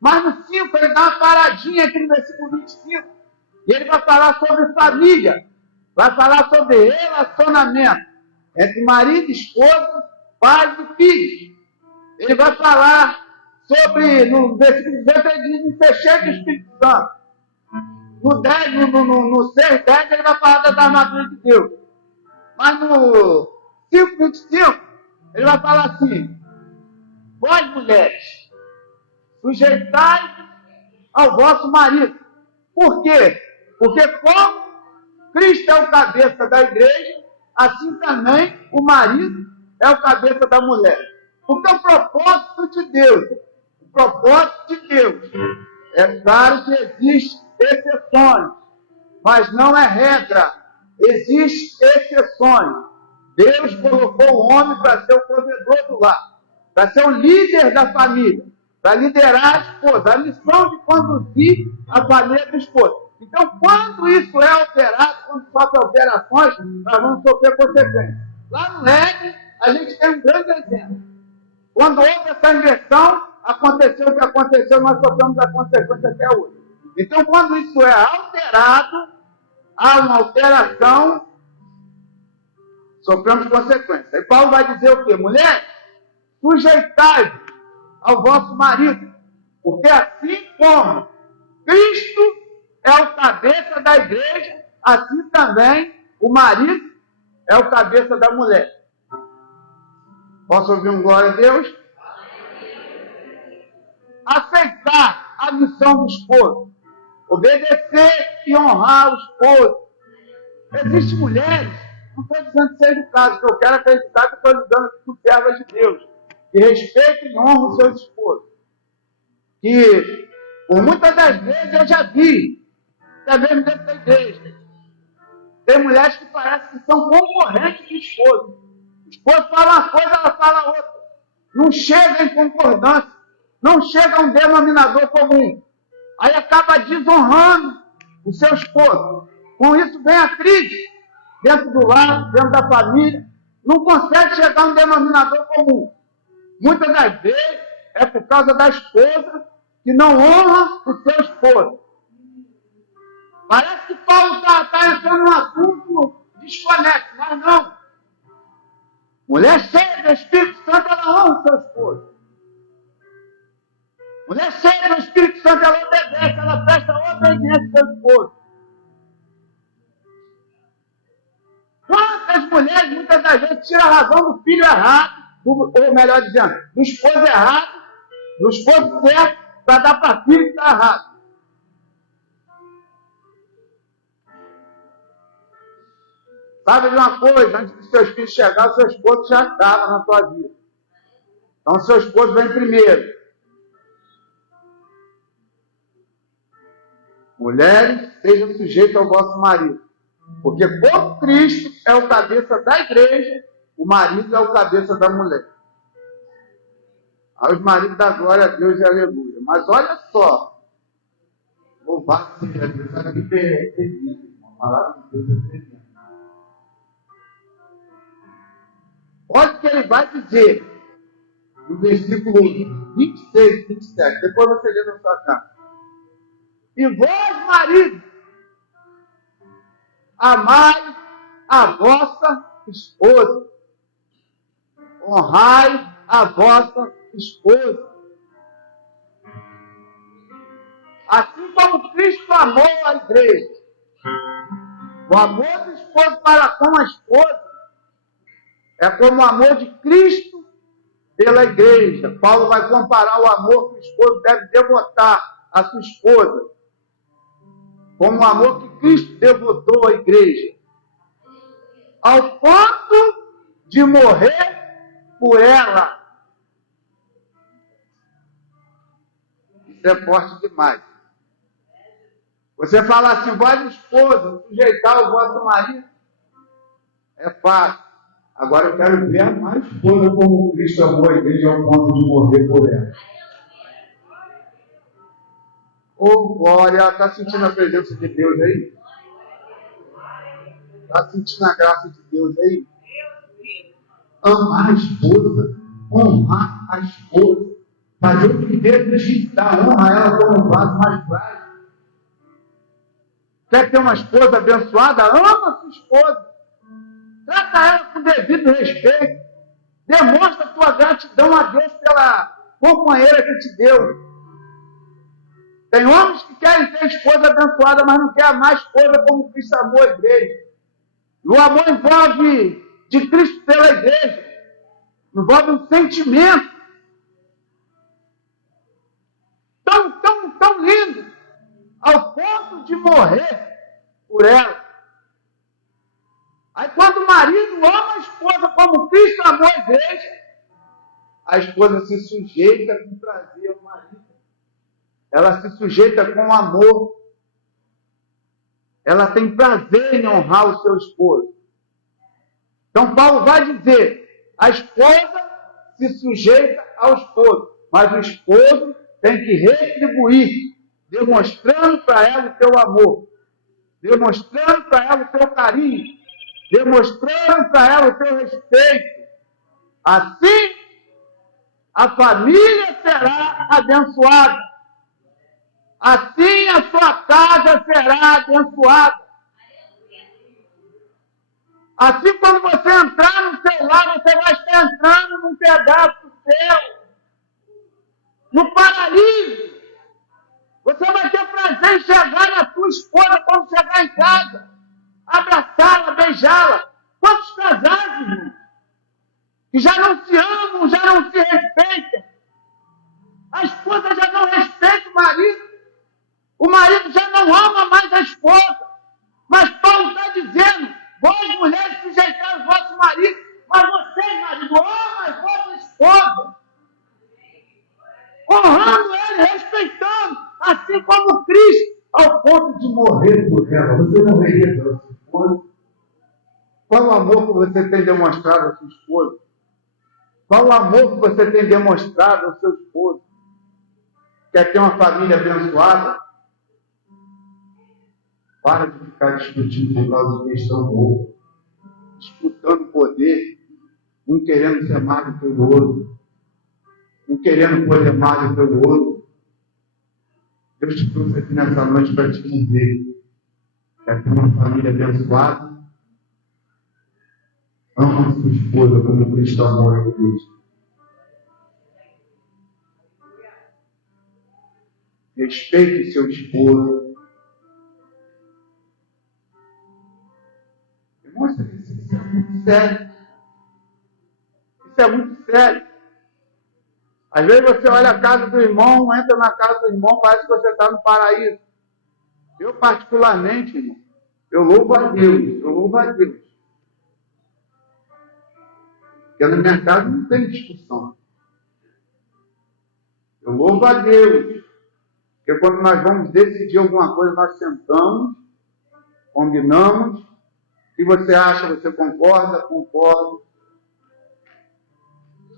Mas no 5, ele dá uma paradinha aqui no versículo 25. E ele vai falar sobre família. Vai falar sobre relacionamento entre marido e esposa, pais e filhos. Ele vai falar sobre, no versículo 18, ele diz ser cheio do Espírito Santo. No 6:10, ele vai falar das armaduras de Deus. Mas no 5:25, ele vai falar assim: Vós, mulheres, sujeitai-vos ao vosso marido. Por quê? Porque como Cristo é o cabeça da igreja, assim também o marido é o cabeça da mulher. Porque o propósito de Deus, é claro que existem exceções, mas não é regra. Existem exceções. Deus colocou o homem para ser o provedor do lar, para ser o líder da família, para liderar a esposa, a missão de conduzir a família do esposo. Então, quando isso é alterado, quando sofre alterações, nós vamos sofrer consequências. Lá no REG, a gente tem um grande exemplo. Quando houve essa inversão, aconteceu o que aconteceu, nós sofremos a consequência até hoje. Então, quando isso é alterado, há uma alteração, sofremos consequências. E Paulo vai dizer o quê? Mulher, sujeitai-vos ao vosso marido, porque assim como Cristo é o cabeça da igreja, assim também o marido é o cabeça da mulher. Posso ouvir um glória a Deus? Aceitar a missão do esposo, obedecer e honrar o esposo. Existem mulheres, não estou dizendo que seja o caso, que eu quero acreditar que estou dizendo que são servas de Deus, que respeitem e honram os seus esposos. Que, por muitas das vezes, eu já vi, até mesmo dentro da igreja, tem mulheres que parecem que são concorrentes do esposo. O esposo fala uma coisa, ela fala outra. Não chega em concordância, não chega a um denominador comum. Aí acaba desonrando o seu esposo. Com isso vem a crise dentro do lar, dentro da família. Não consegue chegar a um denominador comum. Muitas das vezes é por causa da esposa que não honra o seu esposo. Parece que Paulo está entrando num assunto desconexo, mas não. Mulher cheia do Espírito Santo, ela honra o seu esposo. Mulher cheia do Espírito Santo, ela obedece, ela presta obediência ao seu esposo. Quantas mulheres, muitas das vezes, tiram a razão do filho errado, ou melhor dizendo, do esposo errado, do esposo certo, para dar para filho que está errado. Sabe de uma coisa? Antes dos seus filhos chegar, o seu esposo já estava na sua vida. Então, o seu esposo vem primeiro. Mulheres, sejam sujeitos ao vosso marido. Porque como Cristo é o cabeça da igreja, o marido é o cabeça da mulher. Aí os maridos dão glória a Deus e aleluia. Mas olha só. Louvado seja Deus. Aqui é terrível. Uma palavra de Deus é terrível. Olha o que ele vai dizer no versículo 26, 27. Depois você lê na sua casa. E vós, maridos, amai a vossa esposa. Honrai a vossa esposa. Assim como Cristo amou a igreja. O amor do esposo para com a esposa é como o amor de Cristo pela igreja. Paulo vai comparar o amor que o esposo deve devotar à sua esposa como o amor que Cristo devotou à igreja, ao ponto de morrer por ela. Isso é forte demais. Você fala assim, vós esposa, sujeitar o vosso marido, é fácil. Agora eu quero ver a mais esposa como Cristo amou a igreja ao ponto de morrer por ela. Ô, glória, está sentindo a presença de Deus aí? Está sentindo a graça de Deus aí? Amar a esposa, honrar a esposa, fazer o que Deus diz, dar honra a ela como um vaso mais frágil. Quer ter uma esposa abençoada? Ama a sua esposa. Trata ela com devido respeito. Demonstra a tua gratidão a Deus pela companheira que te deu. Tem homens que querem ter esposa abençoada, mas não querem amar a esposa como Cristo amou a igreja. E o amor envolve de Cristo pela igreja. Envolve um sentimento ponto de morrer por ela. Aí quando o marido ama a esposa como Cristo amou a igreja, a esposa se sujeita com prazer ao marido. Ela se sujeita com amor. Ela tem prazer em honrar o seu esposo. Então Paulo vai dizer, a esposa se sujeita ao esposo, mas o esposo tem que retribuir, demonstrando para ela o teu amor, demonstrando para ela o teu carinho, demonstrando para ela o teu respeito. Assim, a família será abençoada. Assim, a sua casa será abençoada. Assim, quando você entrar no seu lar, você vai estar entrando num pedaço do céu, no paraíso. Você vai ter prazer em chegar na tua esposa quando chegar em casa, abraçá-la, beijá-la. Quantos casais, irmão, que já não se amam, já não se respeitam? A esposa já não respeita o marido já não ama mais a esposa. Mas Paulo está dizendo, vós mulheres sujeitai os vossos maridos, mas vocês, marido, amam as vossas esposas, honrando ele, respeitando, assim como Cristo, ao ponto de morrer por ela. Você morreria pela sua esposa? Qual o amor que você tem demonstrado à sua esposa? Qual o amor que você tem demonstrado ao seu esposo? Quer ter uma família abençoada? Para de ficar discutindo por causa de questão boa, disputando poder, um querendo ser mais do que o outro, um querendo poder mais do que o outro. Deus te trouxe aqui nessa noite para te dizer: quer ter uma família abençoada? Ama a sua esposa como Cristo amou a igreja. Respeite seu esposo. Irmão, isso é muito sério. Isso é muito sério. Às vezes você olha a casa do irmão, entra na casa do irmão, parece que você está no paraíso. Eu, particularmente, irmão, eu louvo a Deus. Porque na minha casa não tem discussão. Eu louvo a Deus. Porque quando nós vamos decidir alguma coisa, nós sentamos, combinamos. Se você acha, você concorda, concordo.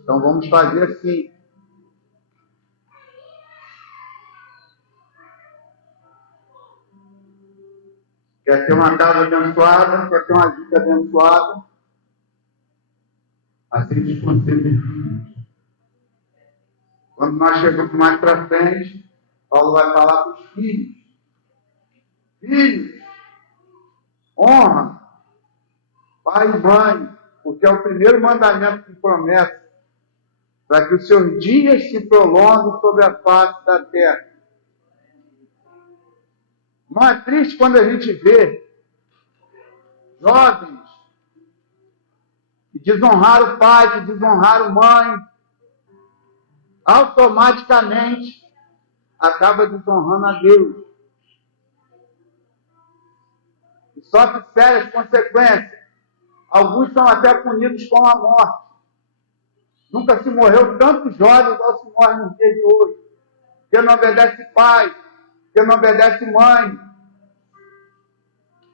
Então vamos fazer assim. Quer ter uma casa abençoada, quer ter uma vida abençoada, aceite os conselhos de filhos. Quando nós chegamos mais para frente, Paulo vai falar para os filhos. Filhos, honra pai e mãe, porque é o primeiro mandamento que promete, para que os seus dias se prolonguem sobre a face da terra. Não é triste quando a gente vê jovens que desonraram o pai, que desonraram mãe, automaticamente acaba desonrando a Deus. E sofre sérias consequências. Alguns são até punidos com a morte. Nunca se morreu tantos jovens igual se morre nos dias de hoje. Porque não obedece pai, porque não obedece mãe.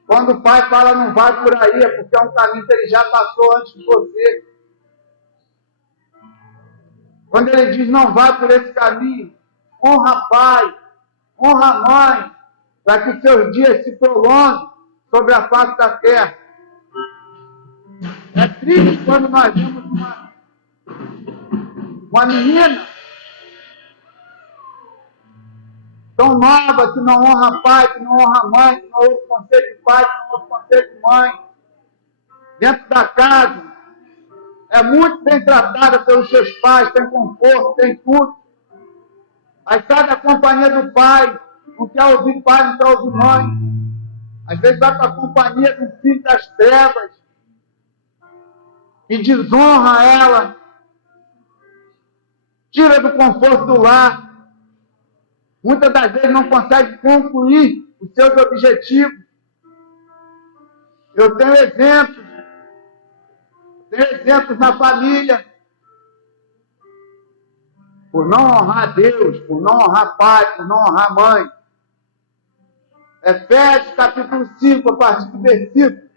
Quando o pai fala não vai por aí, é porque é um caminho que ele já passou antes de você. Quando ele diz não vai por esse caminho, honra pai, honra mãe, para que os seus dias se prolonguem sobre a face da terra. É triste quando nós vemos uma menina tão nova que não honra pai, que não honra mãe, que não ouve conselho de pai, que não ouve conselho de mãe. Dentro da casa, é muito bem tratada pelos seus pais, tem conforto, tem tudo. Aí sai da companhia do pai, não quer ouvir pai, não quer ouvir mãe. Às vezes vai para a companhia do filho das trevas, e desonra ela, tira do conforto do lar. Muitas das vezes não consegue concluir os seus objetivos. Eu tenho exemplos na família. Por não honrar Deus, por não honrar pai, por não honrar mãe. Efésios capítulo 5, a partir do versículo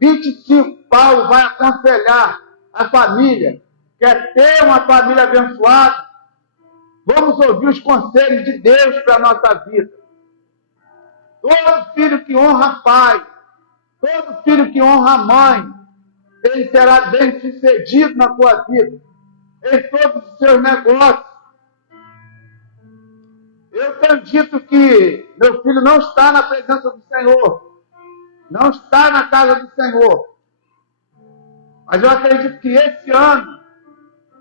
25, Paulo vai aconselhar a família. Quer ter uma família abençoada? Vamos ouvir os conselhos de Deus para a nossa vida. Todo filho que honra pai, todo filho que honra mãe, ele será bem sucedido na sua vida, em todos os seus negócios. Eu tenho dito que meu filho não está na presença do Senhor, não está na casa do Senhor. Mas eu acredito que esse ano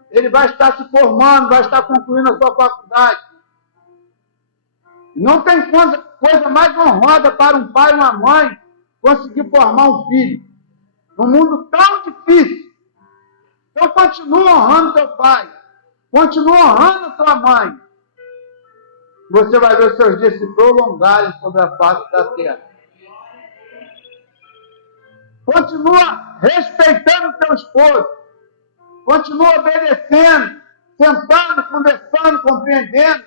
ele vai estar se formando, vai estar concluindo a sua faculdade. Não tem coisa mais honrosa para um pai e uma mãe conseguir formar um filho. Num mundo tão difícil. Então continua honrando teu pai. Continua honrando tua mãe. Você vai ver os seus dias se prolongarem sobre a face da terra. Continua respeitando teu esposo. Continua obedecendo, sentando, conversando, compreendendo.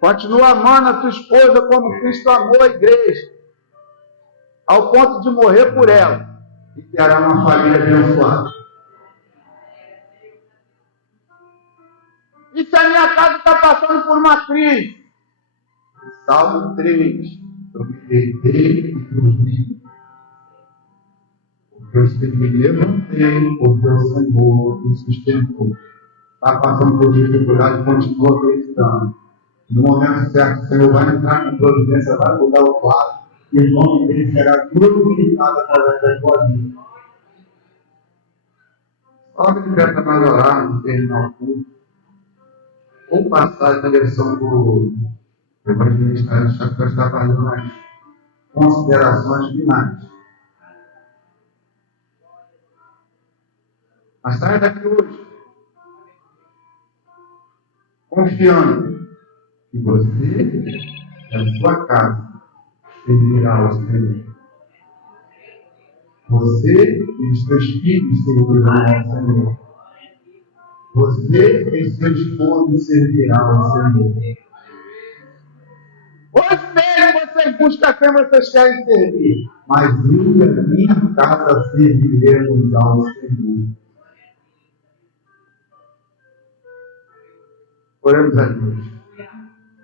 Continua amando a tua esposa como Cristo amou a igreja, ao ponto de morrer por ela. E terá uma família abençoada. E se a minha casa está passando por uma crise? Salmo 3, eu me deitei e dormi. Porque eu me levantei, porque o Senhor me sustentou. Está passando por dificuldade, continua acreditando. No momento certo, o Senhor vai entrar com providência, vai mudar o quadro, e o nome dele será glorificado através da tua vida. Só que quer para nós orarmos, terminar o culto, ou passar na direção do evangelista, que está fazendo as considerações finais. Mas saia daqui hoje, confiando que você e a sua casa servirá ao Senhor. Você e os seus filhos servirão ao Senhor. Você e seu esposo servirão ao Senhor. Hoje mesmo vocês buscam quem vocês querem servir. Mas eu e a minha casa serviremos ao Senhor. Oremos a Deus.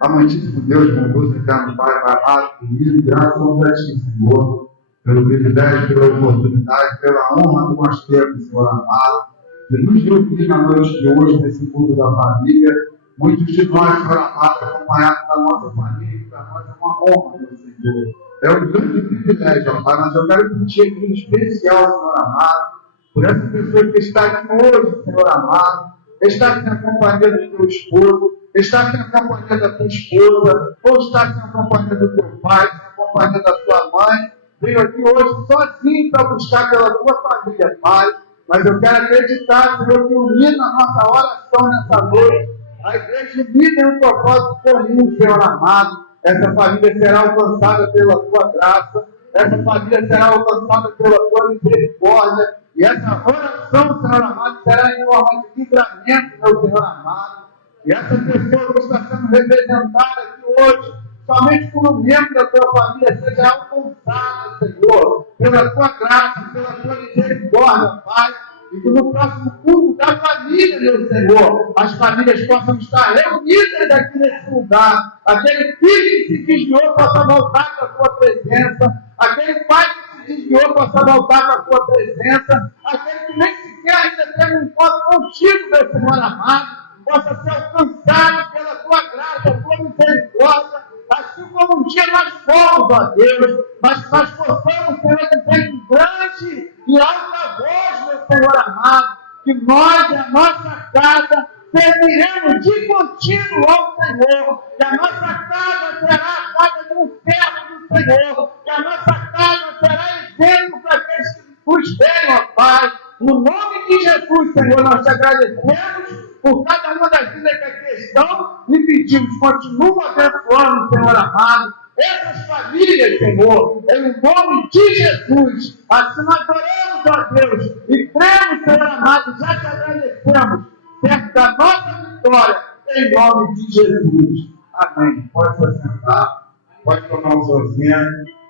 Amantíssimo Deus, bondoso, eterno Pai, amado, querido, graças a Ti, Senhor, pelo privilégio, pela oportunidade, pela honra que nós temos, Senhor amado, de nos reunir na noite de hoje, nesse culto da família. Muitos de nós, Senhor amado, acompanhados da nossa família, que para nós é uma honra, meu Senhor. É um grande privilégio, ó Pai, mas eu quero pedir aqui em especial, Senhor amado, por essa pessoa que está aqui hoje, Senhor amado, está aqui na companhia do teu esposo, está aqui na companhia da tua esposa, ou está aqui na companhia do teu pai, na companhia da tua mãe, veio aqui hoje sozinho para buscar pela tua família, Pai. Mas eu quero acreditar, Senhor, que unido na nossa oração nessa noite, a igreja unida em um propósito comum, Senhor amado, essa família será alcançada pela tua graça, essa família será alcançada pela tua misericórdia, e essa oração, Senhor amado, será em forma de livramento, meu Senhor amado. E essa pessoa que está sendo representada aqui hoje, somente por um membro da tua família, seja alcançada, Senhor, pela tua graça, pela tua misericórdia, Pai. E que no próximo culto da família, meu Senhor, as famílias possam estar reunidas aqui nesse lugar. Aquele filho que se desviou possa voltar para a tua presença. Aquele pai que se desviou possa voltar para a tua presença. Aquele que nem sequer ainda teve um encontro contigo, meu Senhor amado, possa ser alcançado pela tua graça, tua misericórdia, assim como um dia nós fomos, ó Deus, mas que nós possamos, Senhor, dizer em grande e alta voz, meu Senhor amado, que nós e a nossa casa serviremos de contínuo ao Senhor, que a nossa casa será a casa de um servo do Senhor, que a nossa casa será exemplo para aqueles que nos veem, ó Pai. No nome de Jesus, Senhor, nós te agradecemos por cada uma das vidas que aqui estão e pedimos, continua abençoando, Senhor amado, essas famílias, Senhor, em nome de Jesus. Assim nós oramos, ó Deus, e cremos, Senhor amado, já te agradecemos, perto da nossa vitória, em nome de Jesus. Amém. Pode se assentar, pode tomar o seu assento.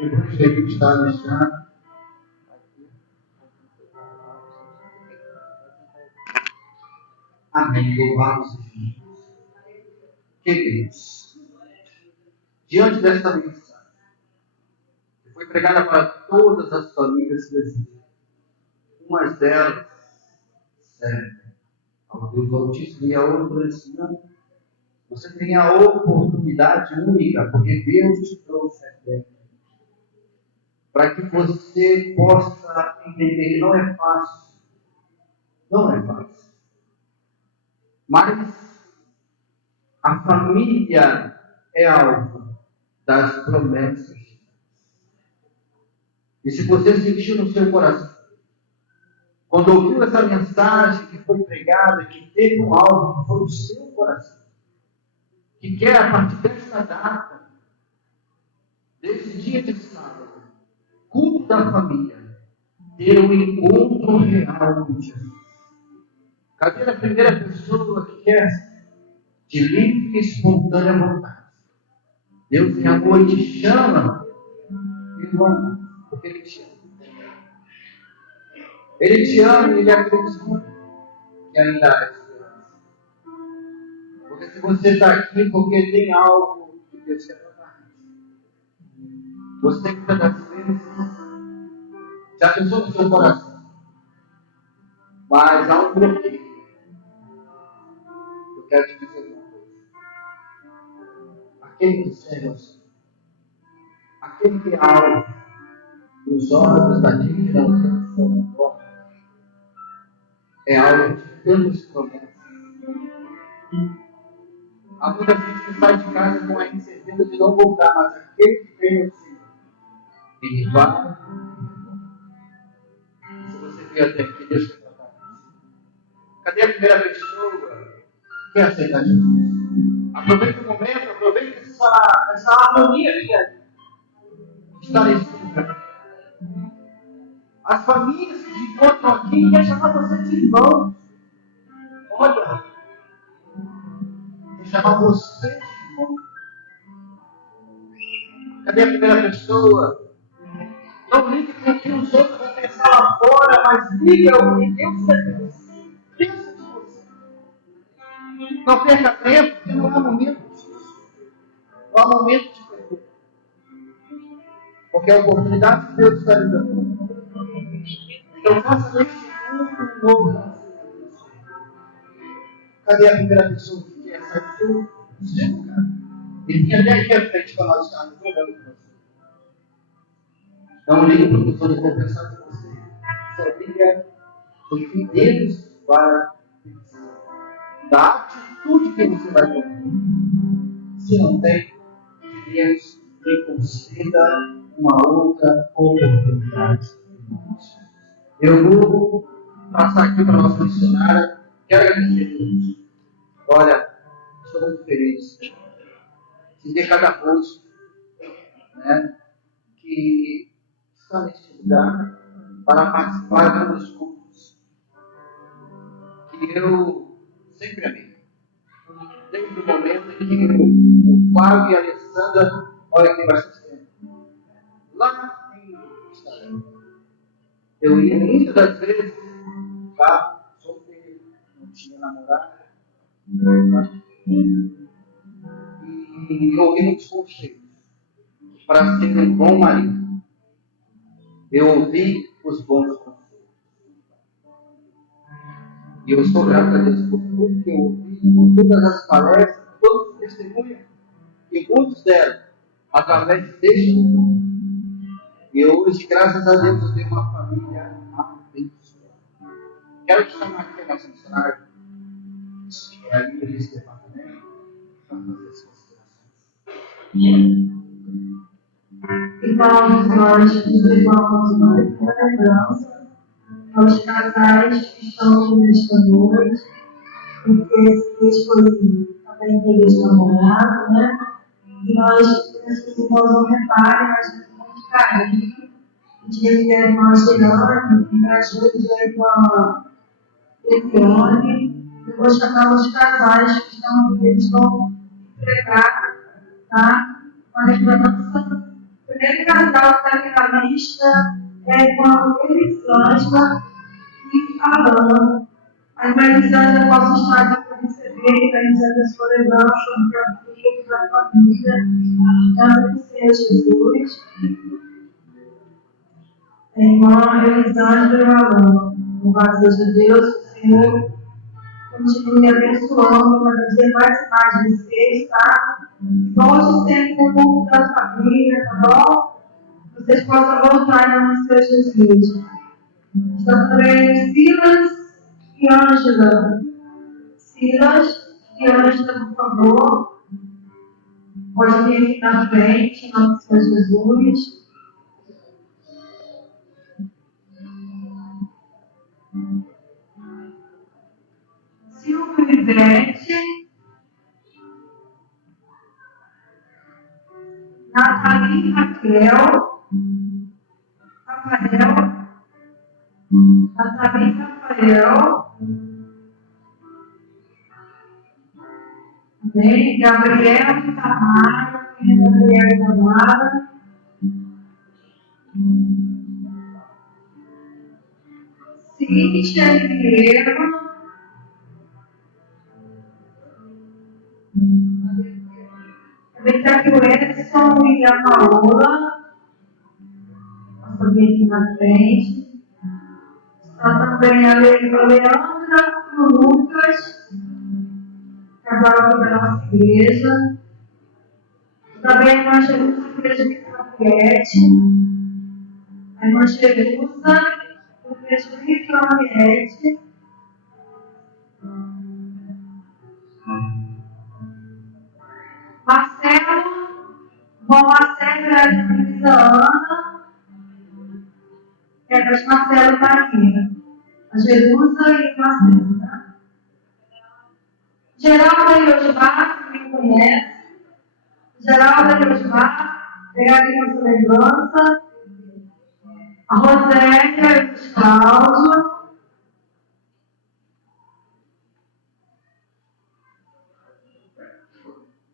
Depois de que está no chão. Amém. Louvamos o Jesus. Queridos, diante desta mensagem, que foi pregada para todas as famílias brasileiras, umas delas servem ao Deus Altíssimo e a outras não. Você tem a oportunidade única, porque Deus te trouxe aqui, para que você possa entender que não é fácil. Não é fácil. Mas a família é alvo das promessas. E se você sentiu no seu coração, quando ouviu essa mensagem que foi pregada, que teve um alvo, que foi o seu coração, que quer a partir dessa data, desse dia de sábado, culto da família, ter um encontro real com Jesus. Cadê a primeira pessoa que quer de livre e espontânea vontade? Deus em amor te chama, irmão, porque Ele te ama. Ele te ama e Ele acredita que ainda há esperança. Porque se você está aqui porque tem algo que Deus quer falar, você muitas das vezes já pensou no seu coração, mas há um bloqueio. Eu quero te dizer uma coisa. Aquele que serve ao Senhor, aquele que é alvo dos olhos daquele que não alcança a porta, é alvo de tantas promessas. Há muita gente que sai de casa com a incerteza de não voltar, mas aquele que vem ao Senhor, Ele vai. Se você veio até aqui, Deus quer tratar com você. Cadê a primeira pessoa que quer aceitar Jesus? Aproveita o momento, aproveita essa harmonia que está nesse lugar. As famílias que te encontram aqui querem chamar você de irmão. Olha, quer chamar você de irmão. Cadê a primeira pessoa? Não ligue com o que os outros vão pensar lá fora, mas liga o que Deus pensa. Pensa de você. Não perca tempo, porque não há momento disso. Não há momento de perder. Porque a oportunidade que Deus está lhe dando. Então faça deste mundo um novo nascimento. Cadê a primeira pessoa que quer sair do seu lugar? Ele vinha até aqui à frente para nós estarmos jogando com você. Não liga para o professor, eu vou pensar com você. Só liga o que Deus vai pensar. Da atitude que você vai tomar. Se não tem, que Deus lhe conceda uma outra oportunidade. Eu vou passar aqui para a nossa missionária. Quero agradecer a Deus. Olha, estou muito feliz de ver cada rosto, né, que está neste lugar para participar dos cultos que eu sempre amei. Desde o momento em que o Fábio e a Alessandra, olha que bastante tempo, lá em Instagram, eu ia muitas das vezes, tá, solteiro, não tinha namorado, e ouvi muitos conselhos para ser um bom marido. Eu ouvi os bons conselhos. E eu estou grato a Deus por tudo que eu ouvi, por todas as palestras, por todos os testemunhos, e muitos deram através deste mundo. E hoje, graças a Deus, eu tenho uma família abençoada. Quero te chamar aqui a nossa missionária, que é a líder desse departamento, para fazer as considerações. Irmãos, nós vivamos uma lembrança aos casais que estão nesta noite, porque esse mês foi também dia dos namorados, né? E nós, as pessoas não reparem, mas com muito carinho. A gente teve a irmã Gerane, que me ajuda a irmã Eliane. Eu vou chamar os casais que estão empregados, tá? Uma lembrança. O primeiro casal que está aqui na lista é a irmã Elisângela e Alain. A irmã Elisângela posso estar aqui para receber, a Elisângela sua lembrança, para filho, para a família. Graças a Senhor Jesus. A irmã Elisângela e Alain. Louvado seja Deus, o Senhor continue abençoando, para dizer mais e mais de vocês, tá? Volte sempre no mundo da família, tá bom? Vocês possam voltar no Senhor Jesus. Estão também Silas e Ângela. Silas e Ângela, por favor. Pode vir aqui na frente, em nome do Senhor Jesus. Silvio e Ivete. Nathalie e Raquel. Nathalie e Rafael. Amém. Gabriela e Tamara. Gabriela e Tamara. Cíntia e Diego. Também está aqui o Edson e a Paola. Nossa bem aqui na frente. Está também a Leandra e o Lucas, casal aqui da nossa igreja. Também a irmã Jerusa, a igreja de Clariette. A irmã Jerusa, a igreja de Clariette. Marcelo, bom Marcelo é a Luísa Ana, mas Marcelo está aqui. A Jerusa e Marcelo, tá? Geralda e Osmar, que me conhece. Geralda e Osmar, pegar aqui nossa lembrança. A Rosélia e o Cláudio.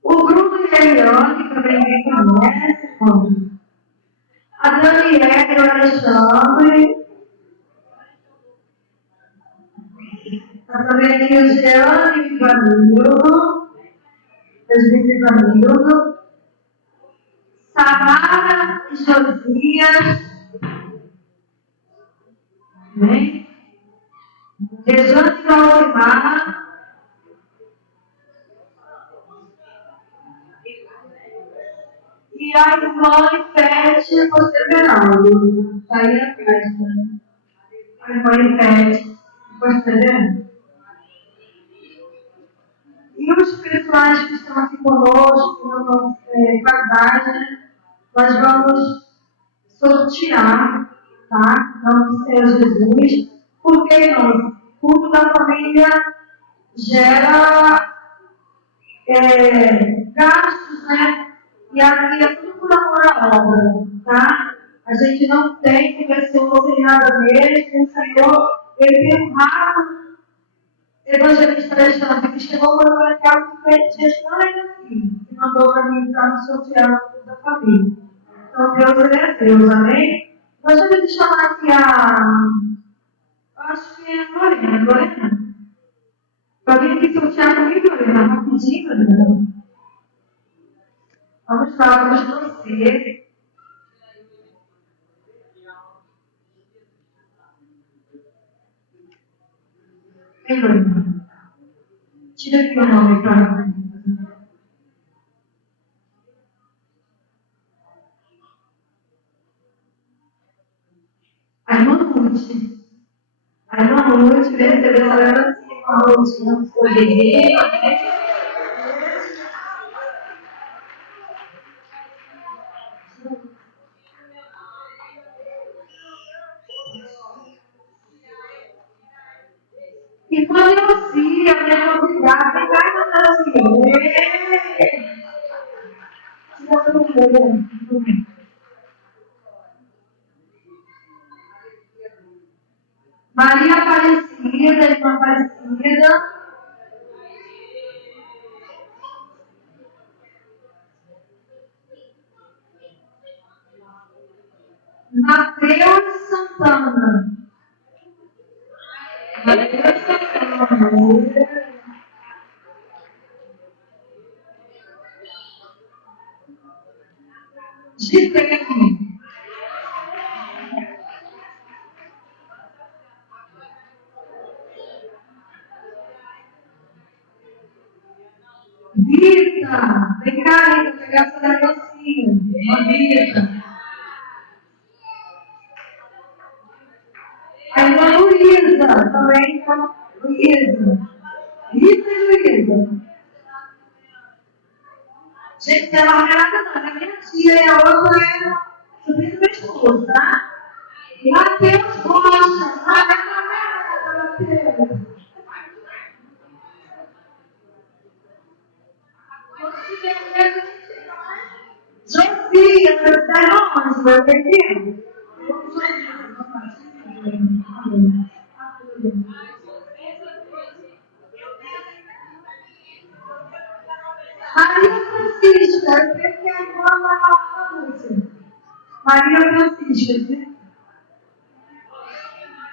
O Bruno e a Eliane, também me conhece. A Daniela e o Alexandre. Está também aqui o Jeane e o Ivanildo. Presbítero Ivanildo. Samara e Josias. Amém? Rejane e Alcimar. E a irmã Ivete Posterberaldo. Está aí a festa. A irmã Ivete Posterberaldo. E os pessoais que estão aqui conosco, casais, né? Nós vamos sortear, tá? Em nome do Senhor Jesus. Porque não? O culto da família gera gastos, né? E aqui é tudo por amor à obra, tá? A gente não tem conversão sem nada mesmo. O Senhor, ele tem um raro evangelista Alexandre, que chegou para o mercado e fez gestões aqui, que mandou para mim entrar no sorteio da família. Então, Deus, ele é Deus, amém? Gostaria de chamar aqui acho que é a Lorena. Para vir aqui sortear comigo, Lorena, rapidinho, Lorena. Vamos lá, vamos torcer. Vem, Lorena. Tira aqui o nome para mim. A irmã Ruth. A irmã Ruth veio receber essa lembrancinha. A irmã Ruth, não foi bebê. E quando eu a minha Maria Aparecida, irmã Aparecida. Mateus Santana. Mateus Santana. Gitene. Rita, vem cá, Rita, pegar essa negocinho. Rita. A irmã Luísa, também, Luísa. Rita e Luísa. Gente, ela não é nada não, é minha tia e a outra é sobrinha do meu esposo, tá? Mateus Rocha, Mateus. Josia, você está onde? Vai ver aqui? Maria Francisca, eu sei que é a irmã da Lúcia. Maria Francisca, né?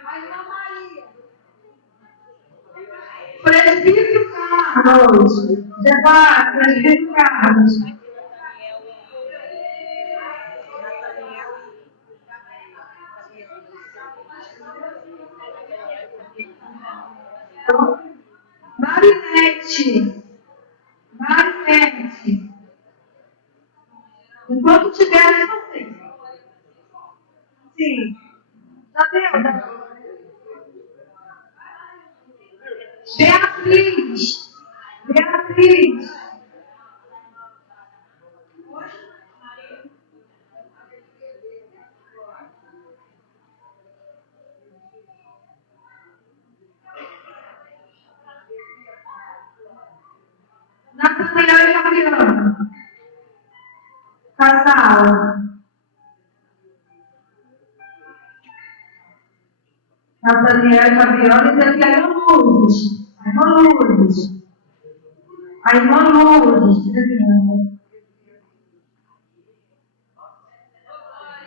A irmã Maria. Presbítero Carlos. Debate, Presbítero Carlos. Marinete. Marinete. Enquanto tiver, eu não sei. Sim. Tá vendo? Beatriz. Beatriz. Nathaniel e Fabiana. Casal. Nathaniel e Fabiana e daqui a Lourdes. A irmã Lourdes. A irmã Lourdes.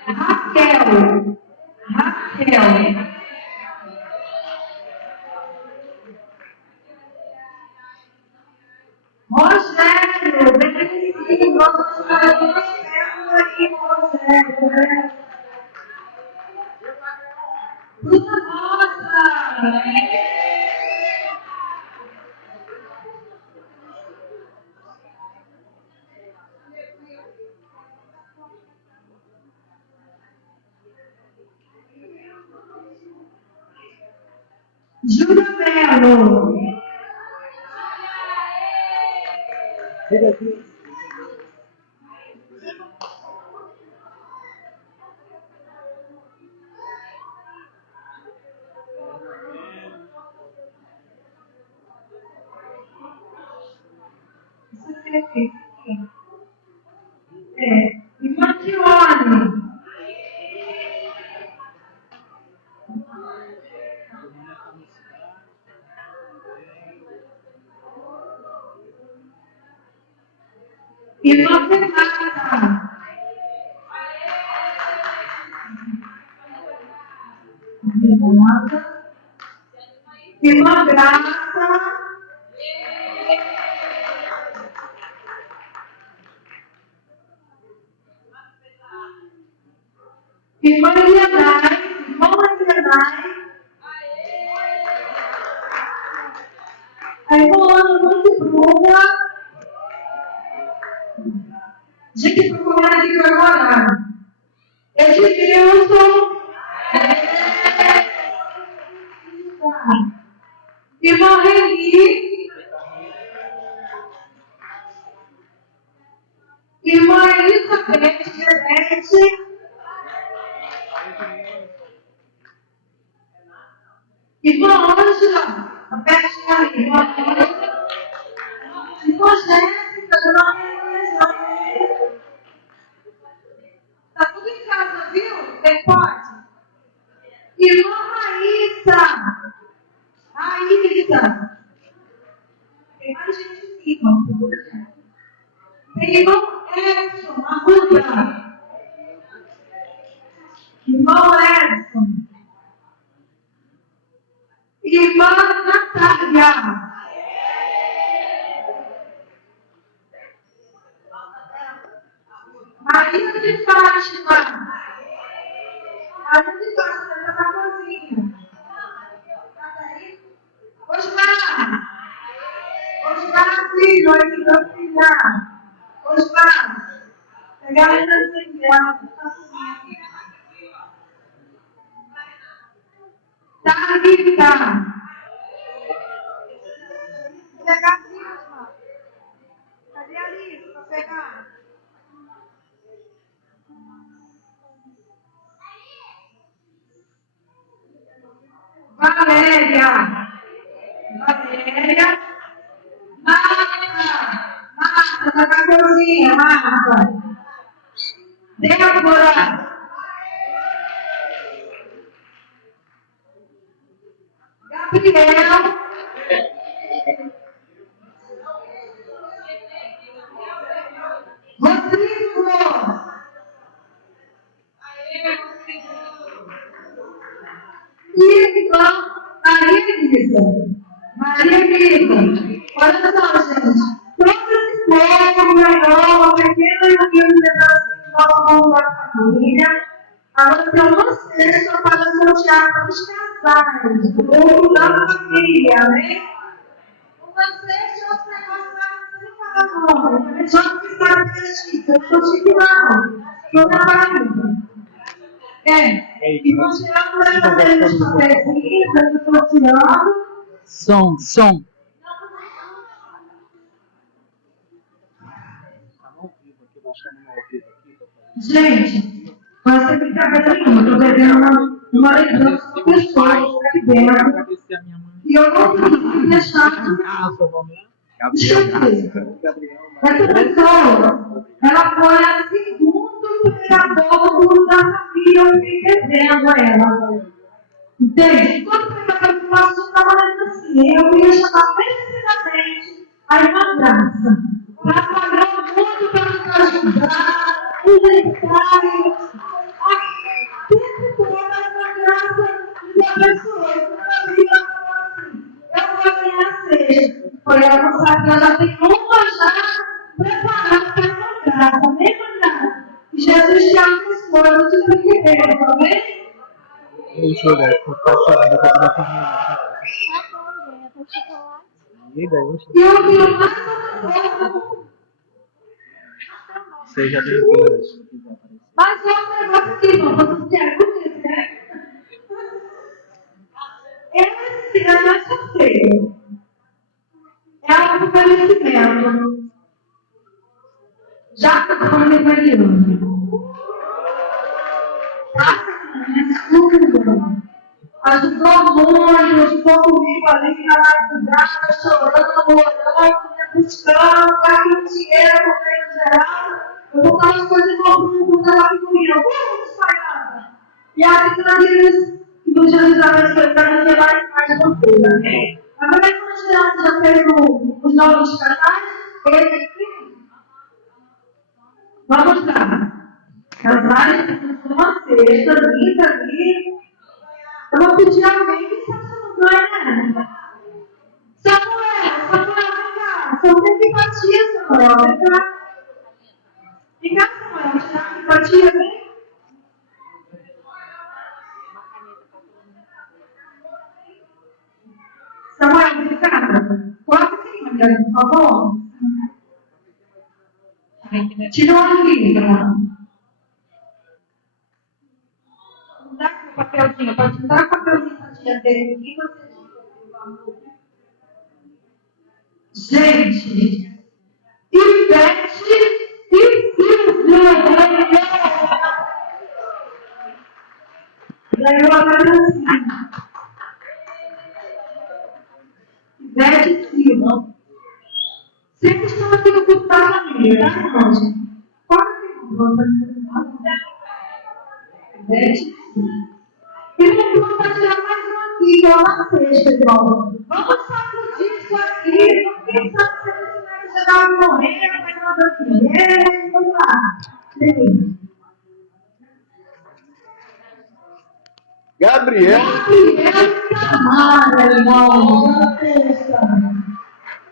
Raquel. Raquel. Rogério, bem-vindo, nossa senhora, Rogério. Bruna Rosa. Júlia Melo. E Martione. Irmã Fernanda. Irmã Graça. Irmã Elianai. Irmã Elianai. A irmã Ana muito Bruna. Gente, procurando aqui para agora. Edilson. Irmã Reni. Irmã Elizabeth Gerete. Irmã Ângela. Pertinho ali. Irmã Ângela. Irmã Jéssica. Tem mais gente aqui, irmão. Tem irmão Edson, Arruda. Irmão Edson. Irmã Natália. Maria de Fátima. Maria de Fátima está na cozinha. Osmar, filho, aqui da filha. Osmar, a galera sem graça. Tá. Pegar aqui, Osmar. Cadê a Alice para pegar? Valéria. Marta, tá na cozinha, Marta. Débora. Gabriel. Rodrigo. Maria Elisa, olha só, gente, todo esse povo ganhou uma pequena e humilde pedacinho do nosso mundo da família. Agora tem uma cesta para sortear para os casais, do povo da família, né? Uma cesta você gosta de falar nome, só que está vestida, eu estou te falando, estou na família. E você vai fazer os papéis, eu estou tirando. Som. Gente, nós temos que trabalhar nenhuma. Estou devendo uma lembrança de pessoas aqui dentro. E eu não consigo deixar de esquecer. Essa pessoa, ela foi a segunda vereadora da família, eu fiquei devendo a ela. Entende? Quando o pregador passou, estava falando assim, eu ia chamar precisamente a irmã Graça para pagar muito para nos ajudar, os necessários, sempre toda a irmã Graça e a pessoa, eu vou ganhar a sexta. Foi ela não sabe que ela já tem uma já preparada para a irmã Graça, né, irmã Graça? E Jesus te abençoe, eu te peguei, tá vendo? Deixa eu ver, vou ficar chorando para dar família. Seja bem-vindo. Mas é um negócio aqui, não, vocês querem bonito, né? Esse é mais sorteio. É algo para merecimento. Já que eu estou falando italiano. Ajudou muito, ajudou comigo ali na madrugada, chorando, orando, buscando, gastando dinheiro, comprando geral. Eu botava as coisas no mundo dela comigo, espalhada. E a vida deles, no dia dos abençoados, para não levar mais uma coisa, né? Agora, quando já fez os novos casais, ele aqui. Vamos lá. Casais, uma cesta, linda ali. Eu vou pedir a alguém que sabe se não ganha, né? Samuel, vem cá. Só tem simpatia, Samuel, vem cá. Vem cá, Samuel, tirar simpatia, vem. Samuel, vem cá. Coloca aqui, Maria, por favor. Tira uma livra. Dá aqui o papelzinho, pode me dar o papelzinho para a tia dele aqui, você. Gente, Ivete e Silvia ganhou a patrocínio. Ivete e Silvia. Sempre estão aqui no culto da família, tá, irmãos? Pode ser. Ivete e Silvia. E vamos tirar mais uma aqui, que é uma sexta, irmão. Vamos sacudir isso aqui. Quem sabe se o missionário geral morrer, vai mandar dinheiro. Vamos lá. Gabriel. Gabriel Camara, irmão.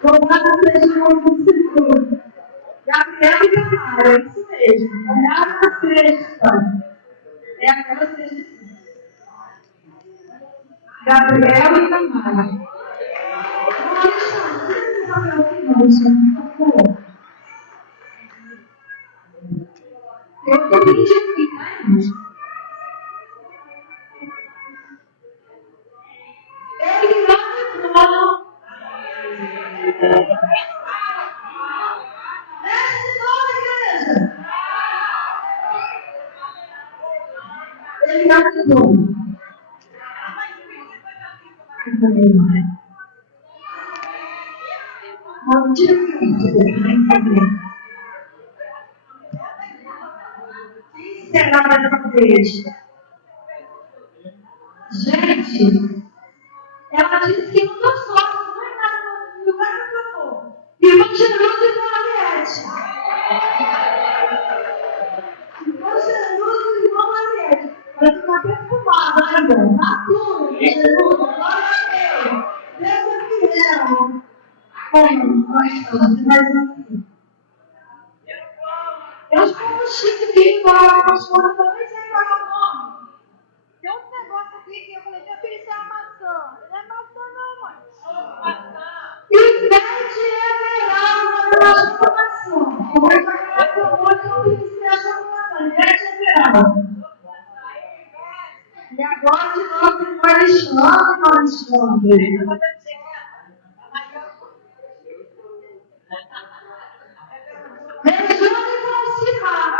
Louvado seja o nome do Senhor. Gabriel Camara, é isso mesmo. Gabriel Sexta. É aquela sexta. Gabriel Camara. Eu estou pedindo aqui, né? Ele não trono. Desce toda igreja. Ele não trono. Quem será dessa vez? Gente, ela disse que não deu sorte, não é nada no lugar que eu vou. Irmão generoso e Mariette. Irmão generoso e irmão Mariette. Vai ficar perfumada, né, irmão? Tá tudo, Jesus. Glória a Deus. Deus é fiel. Como nós estamos mais aqui. Eu estou chique de igual, pastor, também sei qual é o nome. Tem um negócio aqui que eu falei, meu filho, isso é uma maçã. Não é maçã não, mãe. Ivete Everaldo, transformação. Eu vou falar com o amor que eu fiz transformação. Ivete Everaldo. E agora de novo tem Alexandre. Rejane Valcimar.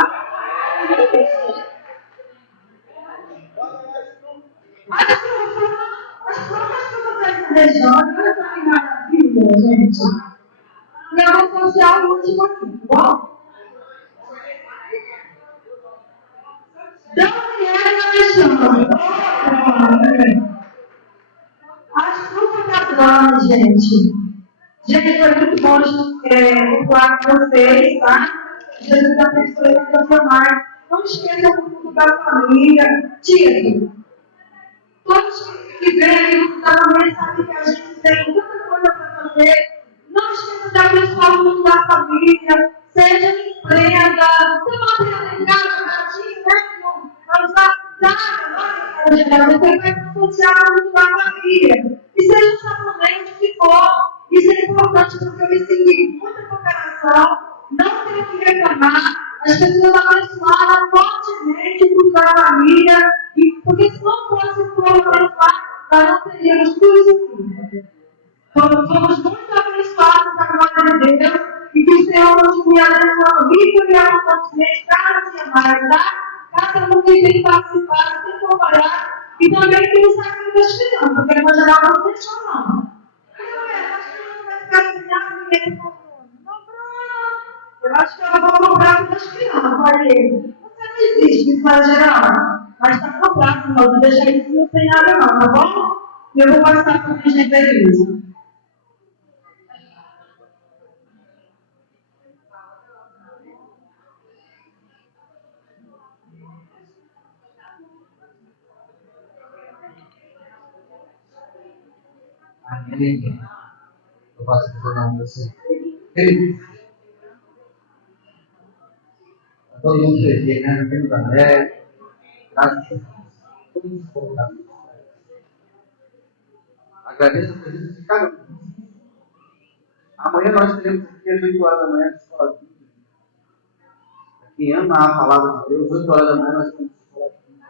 As provas que eu tenho Rejane, olha que maravilha, gente. E eu vou fazer a última aqui, tá bom? Daniela Alexandre. As frutas das lanas, gente. Gente, foi muito bom falar com vocês, tá? Jesus abençoe e transformar. Não esqueça o culto da família. Tito, todos que vêm no culto da família sabem que a gente tem muita coisa para fazer. Não esqueça de abençoar o culto da família. Seja emprega. Tem material em casa, gatinho, né, irmão? Vamos lá, você vai associar o culto da família. E seja um sabonete que for. Isso é importante porque eu recebi muita cooperação, não tenho que reclamar, as pessoas abençoaram fortemente o da família, e porque se não fosse o povo abençoar, nós não teríamos tudo isso aqui. Fomos muito abençoados com a glória de Deus, e que o Senhor continue abençoando rico e abundantemente cada dia mais, tá? Cada um que tem participado, tem cooperado, e também tem o sacrifício das crianças, porque no geral não deixou não. Eu acho que eu vou comprar para as crianças, olha ele. Você não existe, isso é geral. Mas está comprado, não vou deixar isso sem nada não, tá bom? E eu vou passar para o gente da igreja. Amém. Eu passo por nome você. Todo mundo feliz, né? Não tem muita fé. Graças a Deus. Todo mundo colocado. Agradeço a presença de cada um. Amanhã nós teremos aqui às 8 horas da manhã de escola bíblica. Quem ama a palavra de Deus, 8 horas da manhã nós temos escola bíblica.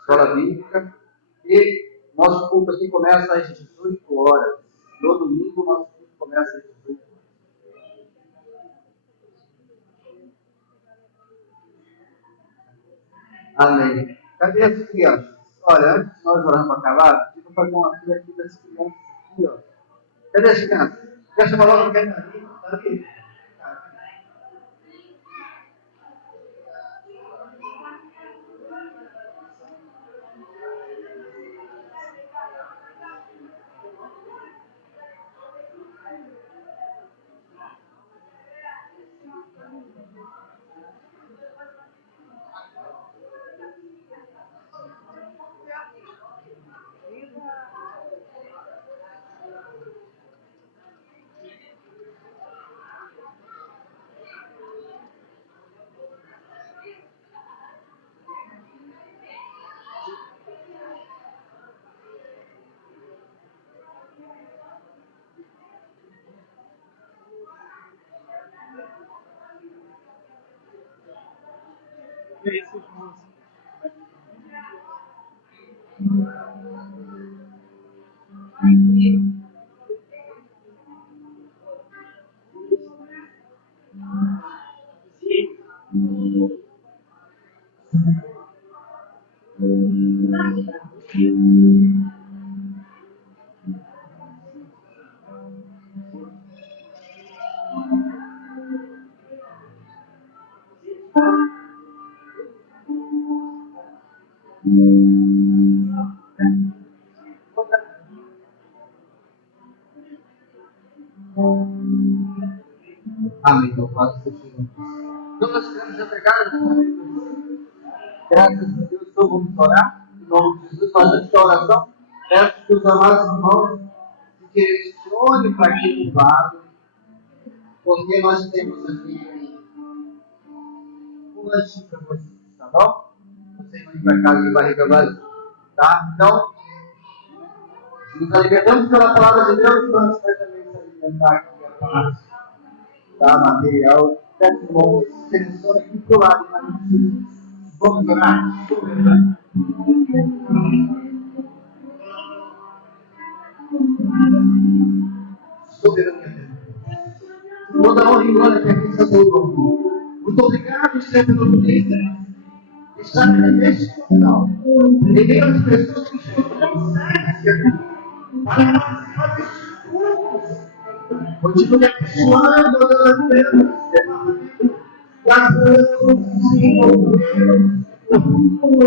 Escola bíblica. E nosso culto aqui começa às 18 horas. No domingo, nosso culto começa às 18 horas. Amém. Cadê as crianças? Olha, antes de nós orarmos para acabar, eu vou fazer uma fila aqui das crianças aqui, ó. Cadê as crianças? Quer chamar logo quem está ali? Está ali? esses músicos. Amém, eu faço isso. Então nós queremos entregar graças a Deus, então vamos orar. Em nome de Jesus, fazendo esta oração, peço que os amados irmãos se direcionem para aquele lado, porque nós temos aqui um lanchinho para vocês, tá bom? Vocês vão ir para casa de barriga vazia, tá? Então, nos alimentamos pela palavra de Deus, então a gente vai também se alimentar aqui a parte da material. Peço irmãos, selecione aqui para o lado, vamos orar. Soberania Deus. Toda honra e glória que aqui está todo. Muito obrigado, Senhor, pelo poder estar neste local. E ver as pessoas que estão conseguem para participar destes cultos. Continue abençoando todas as pessoas. Gastando, Senhor,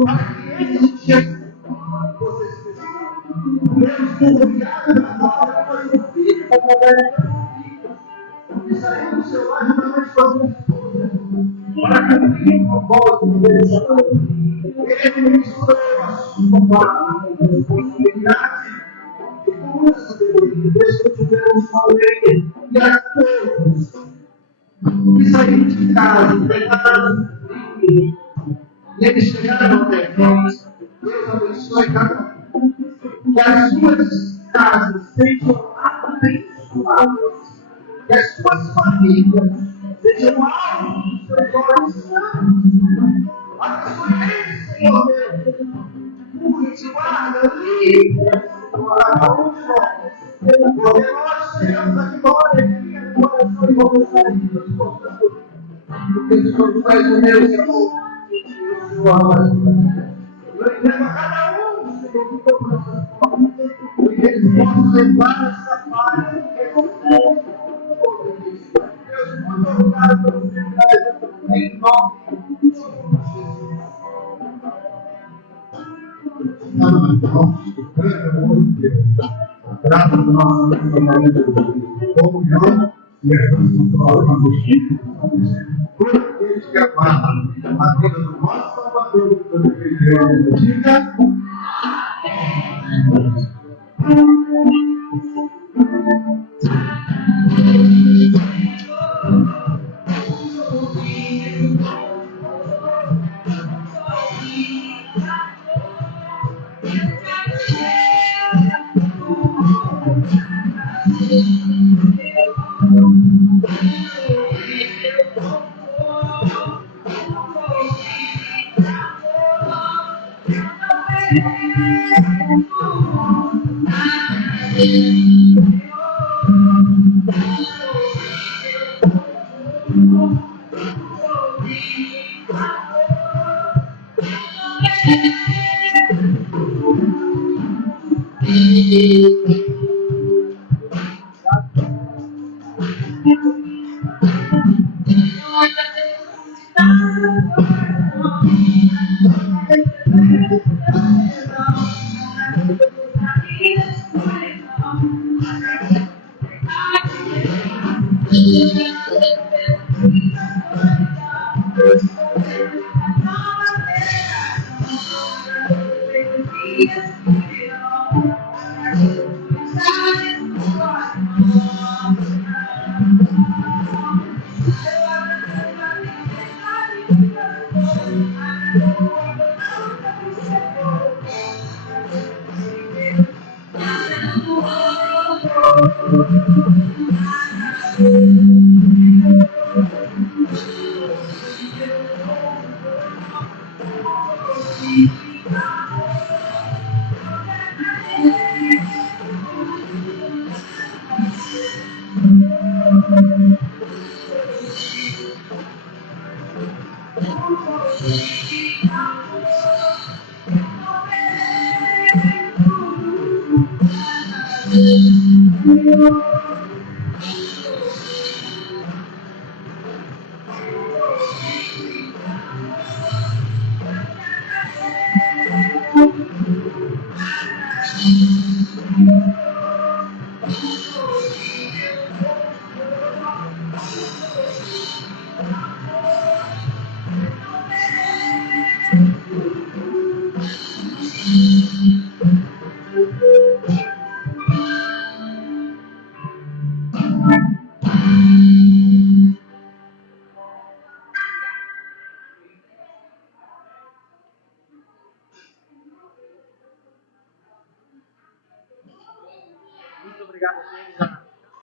para que este Jesus vocês precisam. Obrigado pela palavra do Filho, pela palavra e sair do seu lar para fazer para cumprir o propósito dele. Ele misturou a sua palavra com responsabilidade e com sabedoria. Deus que tivemos com ele e a todos que saíram de casa, preparados e eles chegaram até nós. Deus abençoe cada um. Que as suas casas sejam abençoadas. Que as suas famílias sejam alvos dos seus olhos santos. Abençoe, Senhor Deus. Cuide, guarda, livre, Senhor, a cada um de nós. Porque nós chegamos a glória aqui no coração e vamos sair dos portadores. Porque o Senhor faz o meu Senhor. O Senhor ama. Eu entrego a cada um, Senhor, que teu coração. Porque eles possam levar essa paz Deus, muito obrigado pela oportunidade, em nome de Jesus. Não, então, grande amor de Deus. Graças ao nosso relacionamento de comunhão e a transformação na justiça, por aqueles que aguardam a vida do nosso Salvador, pelo Evangelho. Diga. Muito obrigado a todos.